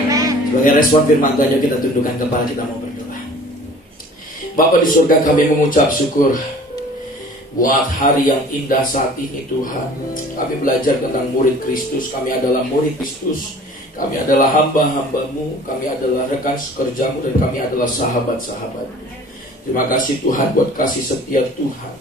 Sebagai respon firman Tuhan, kita tundukkan kepala, kita mau berdoa. Bapa di surga, kami mengucap syukur buat hari yang indah saat ini Tuhan. Kami belajar tentang murid Kristus. Kami adalah murid Kristus. Kami adalah hamba-hambamu. Kami adalah rekan sekerjamu. Dan kami adalah sahabat-sahabatmu. Terima kasih Tuhan buat kasih setia Tuhan.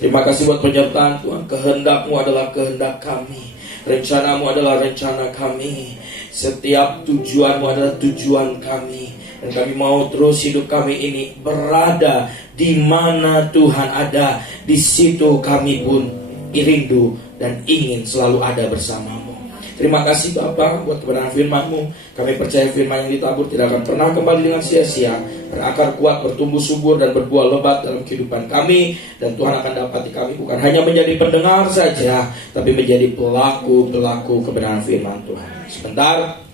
Terima kasih buat penyertaan Tuhan. Kehendakmu adalah kehendak kami. Rencanamu adalah rencana kami. Setiap tujuanmu adalah tujuan kami. Dan kami mau terus hidup kami ini berada di mana Tuhan ada. Di situ kami pun rindu dan ingin selalu ada bersamamu. Terima kasih Bapa buat kebenaran firman-Mu. Kami percaya firman yang ditabur tidak akan pernah kembali dengan sia-sia. Berakar kuat, bertumbuh subur dan berbuah lebat dalam kehidupan kami. Dan Tuhan akan dapati kami bukan hanya menjadi pendengar saja, tapi menjadi pelaku-pelaku kebenaran firman Tuhan. Sebentar,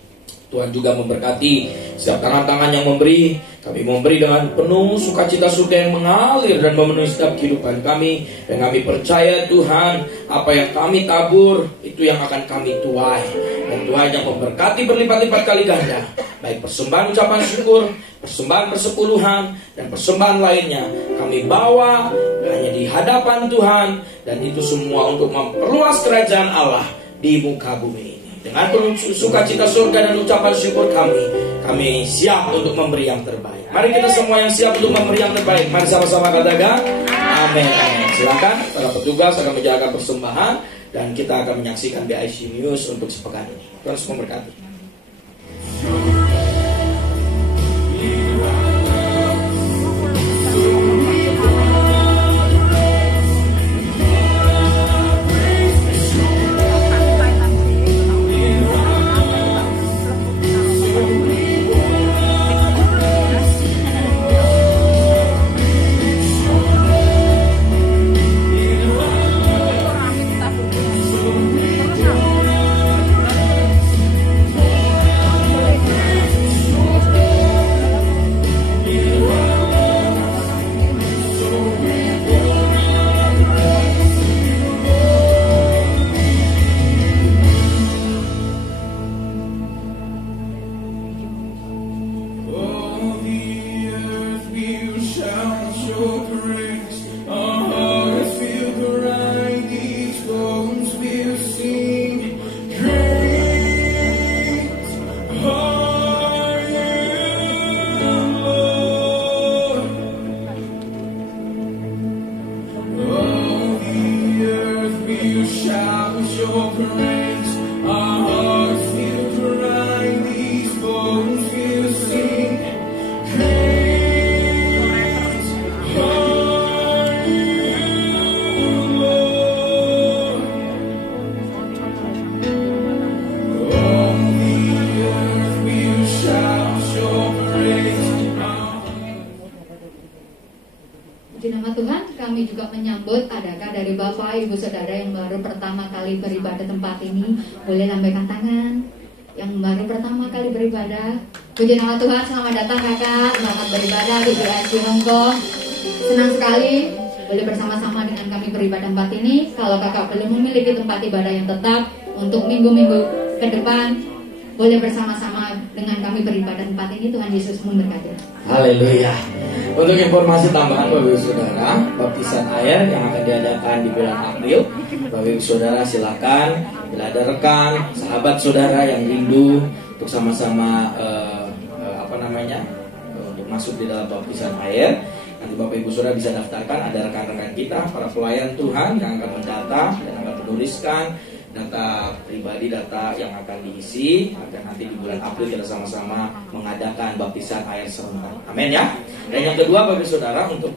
Tuhan juga memberkati setiap tangan-tangan yang memberi. Kami memberi dengan penuh sukacita surga yang mengalir dan memenuhi setiap kehidupan kami. Dan kami percaya Tuhan, apa yang kami tabur, itu yang akan kami tuai. Dan Tuhan yang memberkati berlipat-lipat kali ganda. Baik persembahan ucapan syukur, persembahan persepuluhan, dan persembahan lainnya. Kami bawa hanya di hadapan Tuhan. Dan itu semua untuk memperluas kerajaan Allah di muka bumi ini. Dengan penuh sukacita surga dan ucapan syukur kami siap untuk memberi yang terbaik. Mari kita semua yang siap untuk memberi yang terbaik. Mari sama-sama katakan amin. Silakan para petugas akan menjaga persembahan. Dan kita akan menyaksikan BIC News untuk sepekan ini. Tuhan memberkati. Ibu saudara yang baru pertama kali beribadah tempat ini, boleh lambaikan tangan. Yang baru pertama kali beribadah, puji nama Tuhan, selamat datang kakak, selamat beribadah di BIC Hongkong. Senang sekali boleh bersama-sama dengan kami beribadah tempat ini. Kalau kakak belum memiliki tempat ibadah yang tetap untuk minggu-minggu ke depan, boleh bersama-sama dengan kami beribadah tempat ini. Tuhan Yesus memberkati. Haleluya. Untuk informasi tambahan Bapak Ibu Saudara, baptisan air yang akan diadakan di bulan April, Bapak Ibu Saudara silakan bila ada rekan, sahabat saudara yang rindu untuk sama-sama untuk masuk di dalam baptisan air. Nanti Bapak Ibu Saudara bisa daftarkan, ada rekan-rekan kita, para pelayan Tuhan yang akan mendata dan akan menuliskan data pribadi, data yang akan diisi agar nanti di bulan April kita sama-sama mengadakan baptisan air serentak. Amin ya. Dan yang kedua Bapak Ibu Saudara, untuk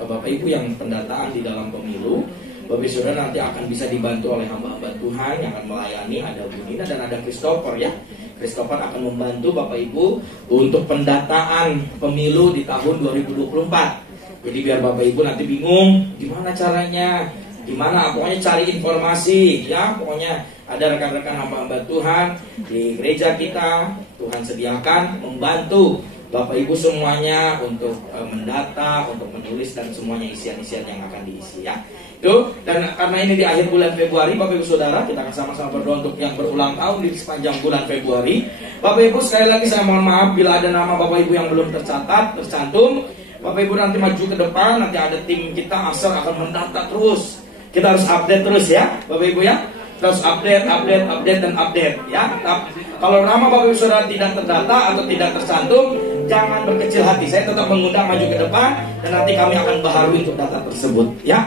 Bapak Ibu yang pendataan di dalam pemilu, Bapak Ibu Saudara nanti akan bisa dibantu oleh hamba-hamba Tuhan yang akan melayani. Ada Budina dan ada Christopher ya. Christopher akan membantu Bapak Ibu untuk pendataan pemilu di tahun 2024. Jadi biar Bapak Ibu nanti bingung gimana caranya, gimana, pokoknya cari informasi ya. Pokoknya ada rekan-rekan hamba-hamba Tuhan di gereja kita, Tuhan sediakan membantu Bapak Ibu semuanya untuk mendata, untuk menulis dan semuanya isian-isian yang akan diisi ya. Itu, dan karena ini di akhir bulan Februari, Bapak Ibu Saudara, kita akan sama-sama berdoa untuk yang berulang tahun di sepanjang bulan Februari. Bapak Ibu, sekali lagi saya mohon maaf bila ada nama Bapak Ibu yang belum tercatat, tercantum. Bapak Ibu nanti maju ke depan, nanti ada tim kita Asar akan mendata terus. Kita harus update terus ya, Bapak Ibu ya. Terus update ya. Kalau nama Bapak Ibu Saudara tidak terdata atau tidak tercantum, jangan berkecil hati. Saya tetap mengundang maju ke depan dan nanti kami akan baharui untuk data tersebut ya.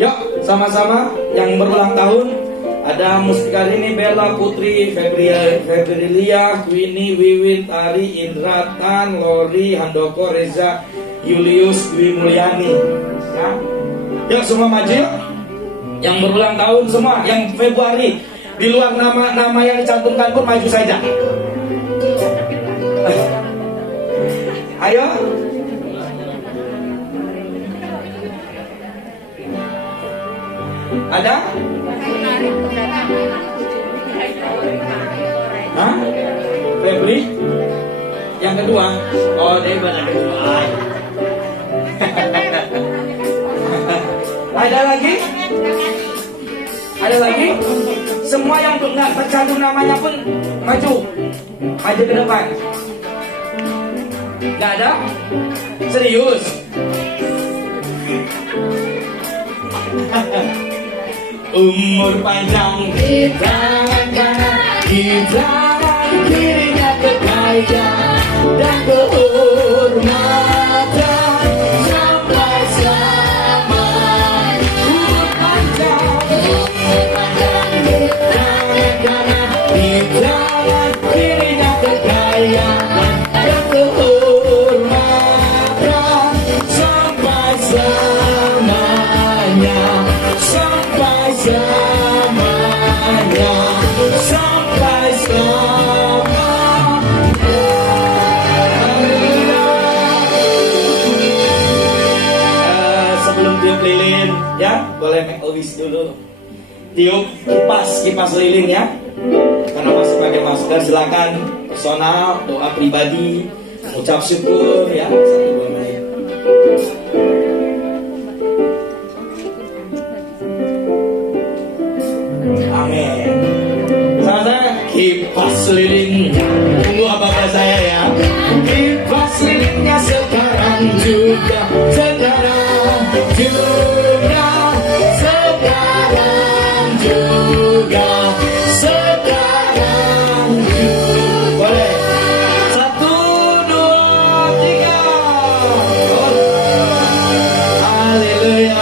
Yuk sama-sama yang berulang tahun. Ada musik kali ini Bella, Putri, Febrilia, Winnie, Wiwin, Tari, Indra, Tan, Lori, Handoko, Reza, Julius, Dwi Mulyani ya. Yuk semua maju yuk. Yang berulang tahun semua, yang Februari di luar nama yang dicantumkan pun maju saja. Ayo. Ada? Hah? Febri? Yang kedua? Oh, dia pada kedua. Ada lagi? Ada lagi? Semua yang nggak tercantum namanya pun maju ke depan. Nggak ada? Serius? Umur panjang kita kirinya kekayaan dan kehormatan sampai selamanya. Umur panjang kita kirinya kekayaan dan kehormatan sampai selamanya. Sampai selamanya, sampai selamanya. Sebelum tiup lilin, ya boleh make a wish dulu. Tiup kipas lilin ya. Karena masih pakai masker, silakan personal, doa pribadi, ucap syukur ya. 1-2 menit. Amin. Sama-sama kipas lilin. Tunggu apa-apa saya ya. Kipas lilinnya sekarang juga. Boleh. 1, 2, 3. Haleluya.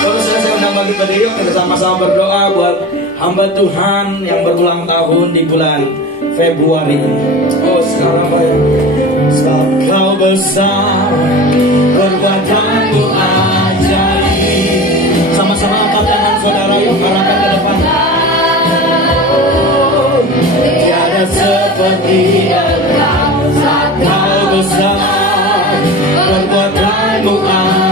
Terus saya undang bagi berdiri, kita sama-sama berdoa buat hamba Tuhan yang berulang tahun di bulan Februari ini. Oh sekarang sebab kau besar, perbuatanmu ajaib. Sama-sama angkat tangan saudara, yuk arahkan ke depan. Tiada seperti Engkau, kau besar, perbuatanmu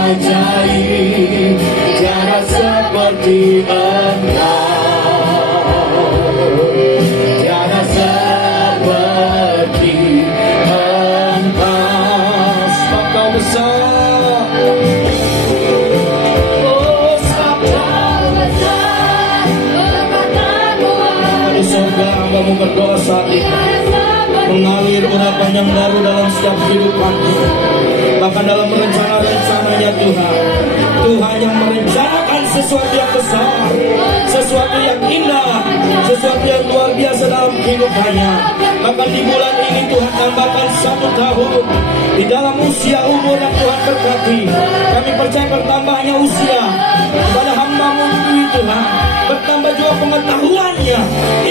ajaib. Tiada seperti Engkau. Kamu berdoa saat ini mengalir urapan yang baru dalam setiap kehidupanmu, bahkan dalam rencana-rencananya Tuhan yang merencanakan sesuatu yang besar, sesuatu yang indah, sesuatu yang luar biasa dalam kehidupannya. Bahkan di bulan ini Tuhan tambahkan 1 tahun di dalam usia umur yang Tuhan berkati. Kami percaya bertambahnya usia kepada hamba-Mu Tuhan, bertambah juga pengetahuannya,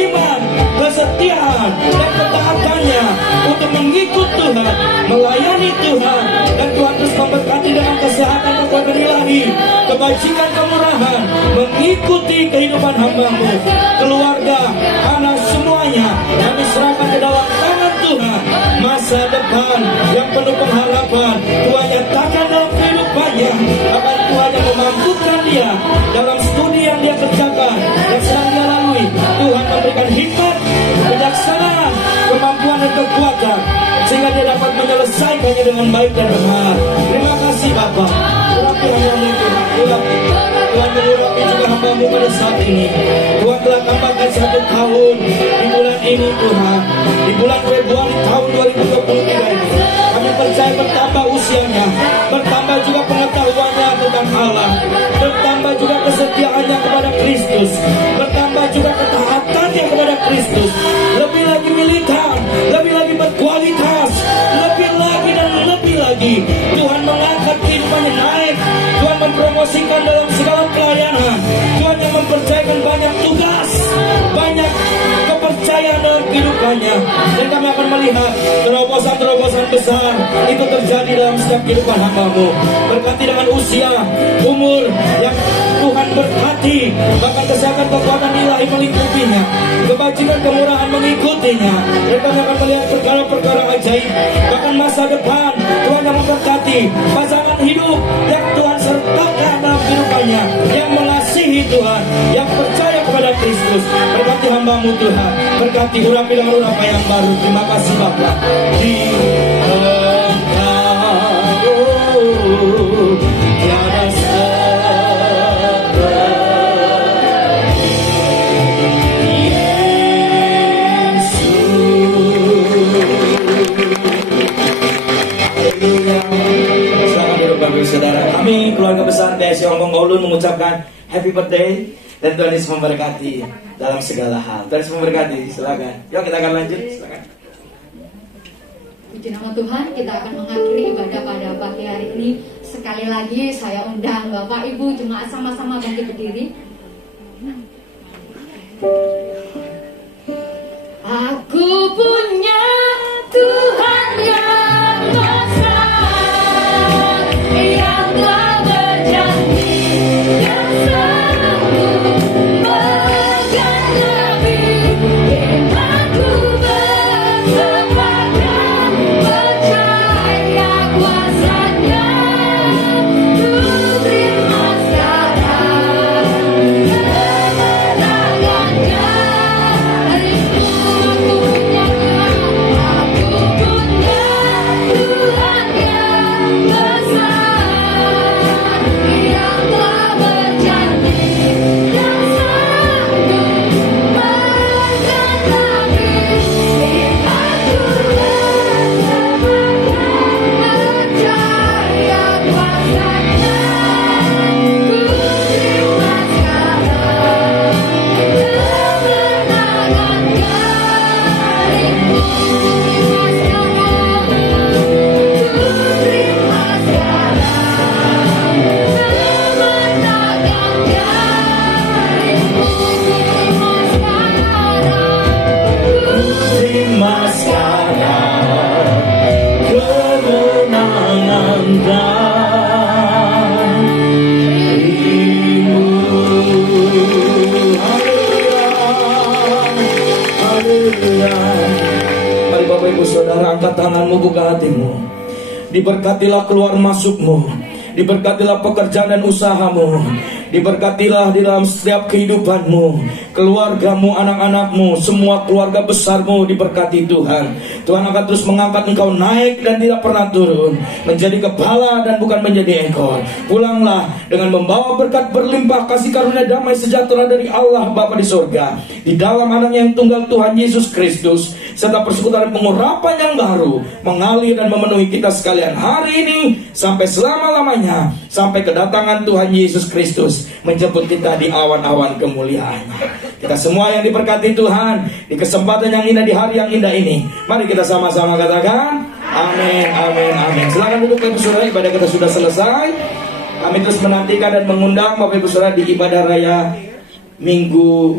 iman, kesetiaan dan ketaatannya untuk mengikut Tuhan, melayani Tuhan, dan Tuhan terus memberkati dengan kesehatan, kekuatan ilahi, kebajikan, kemurahan, mengikuti kehidupan hamba-Mu, keluarga, anak semuanya. Kami serahkan ke dalam tangan Tuhan. Masa depan yang penuh pengharapan Tuhan nyatakan dalam kehidupannya. Akan Tuhan yang memampukan dia dalam studi yang dia kerjakan dan sedang dia lalui. Tuhan memberikan hikmat, kebijaksanaan, kemampuan dan kekuatan, sehingga sehingga dia dapat menyelesaikannya dengan baik dan benar. Terima kasih Bapak. Urapi hamba-Mu itu, urapi. Tuhan mengurapi juga hamba-Mu pada saat ini. Tuhan telah tambahkan 1 tahun di bulan ini Tuhan. Di bulan Februari tahun 2023 ini. Kami percaya bertambah usianya, bertambah juga pengetahuannya tentang Allah, bertambah juga kesetiaannya kepada Kristus, bertambah juga ketaatannya kepada Kristus. Lebih lagi militan, lebih lagi berkualitas, lebih lagi dan lebih lagi. Tuhan mengangkat kehidupannya naik. Tuhan mempromosikan dalam segala pelayanan. Tuhan yang mempercayakan banyak tugas, banyak kepercayaan dalam kehidupannya. Dan kami akan melihat terobosan-terobosan besar itu terjadi dalam setiap kehidupan hamba-Mu. Berkati dengan usia, umur yang Tuhan berkati, bahkan kesehatan kekuatan ilahi melingkupinya, kebajikan kemurahan mengikutinya. Dan kami akan melihat perkara-perkara ajaib, bahkan masa depan Tuhan yang memberkati, pasangan hidup yang Tuhan sertakan dalam kehidupannya, yang mengasihi Tuhan, yang percaya kepada Kristus. Berkati hamba-Mu Tuhan, berkati urapi dengan urapan yang baru. Terima kasih Bapa. Di tiada Saudara, kami keluarga besar PSI Hongkong Kowloon mengucapkan happy birthday dan Tuhan Yesus memberkati dalam segala hal. Tuhan Yesus memberkati, silakan. Yuk kita akan lanjut, silakan. Puji nama Tuhan, kita akan mengakhiri ibadah pada pagi hari ini. Sekali lagi saya undang Bapak Ibu jemaat sama-sama bangkit berdiri. Aku punya Tuhan yang besar, yang telah berjanji dan sanggup menggenapi imanku bersepakat percaya kuasanya. Ku terima sekarang kemenangan dariku. Aku punya Tuhan yang besar, yang telah berjanji dan sanggup menggenapi imanku bersepakat percaya kuasanya. Ku terima sekarang kemenangan dariku. Terima sekarang kemenangan darimu. Haleluya. Mari Bapak Ibu Saudara, angkat tanganmu, buka hatimu. Diberkatilah keluar masukmu, diberkatilah pekerjaan dan usahamu, diberkatilah di dalam setiap kehidupanmu, keluargamu, anak-anakmu, semua keluarga besarmu diberkati Tuhan. Tuhan akan terus mengangkat engkau naik dan tidak pernah turun, menjadi kepala dan bukan menjadi ekor. Pulanglah dengan membawa berkat berlimpah, kasih karunia damai sejahtera dari Allah Bapa di surga, di dalam anaknya yang tunggal Tuhan Yesus Kristus, serta persekutuan pengurapan yang baru mengalir dan memenuhi kita sekalian hari ini sampai selama-lamanya, sampai kedatangan Tuhan Yesus Kristus menjemput kita di awan-awan kemuliaannya. Kita semua yang diberkati Tuhan di kesempatan yang indah, di hari yang indah ini, mari kita sama-sama katakan amin, amin, amin. Silakan duduk Bapak Ibu Saudara, ibadah kita sudah selesai. Kami terus menantikan dan mengundang Bapak Ibu Saudara di ibadah raya minggu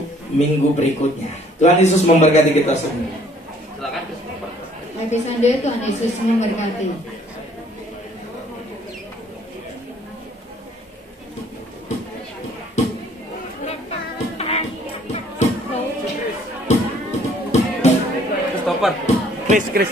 berikutnya. Tuhan Yesus memberkati kita semua. Silakan. Happy Sunday, Tuhan Yesus memberkati. Chris.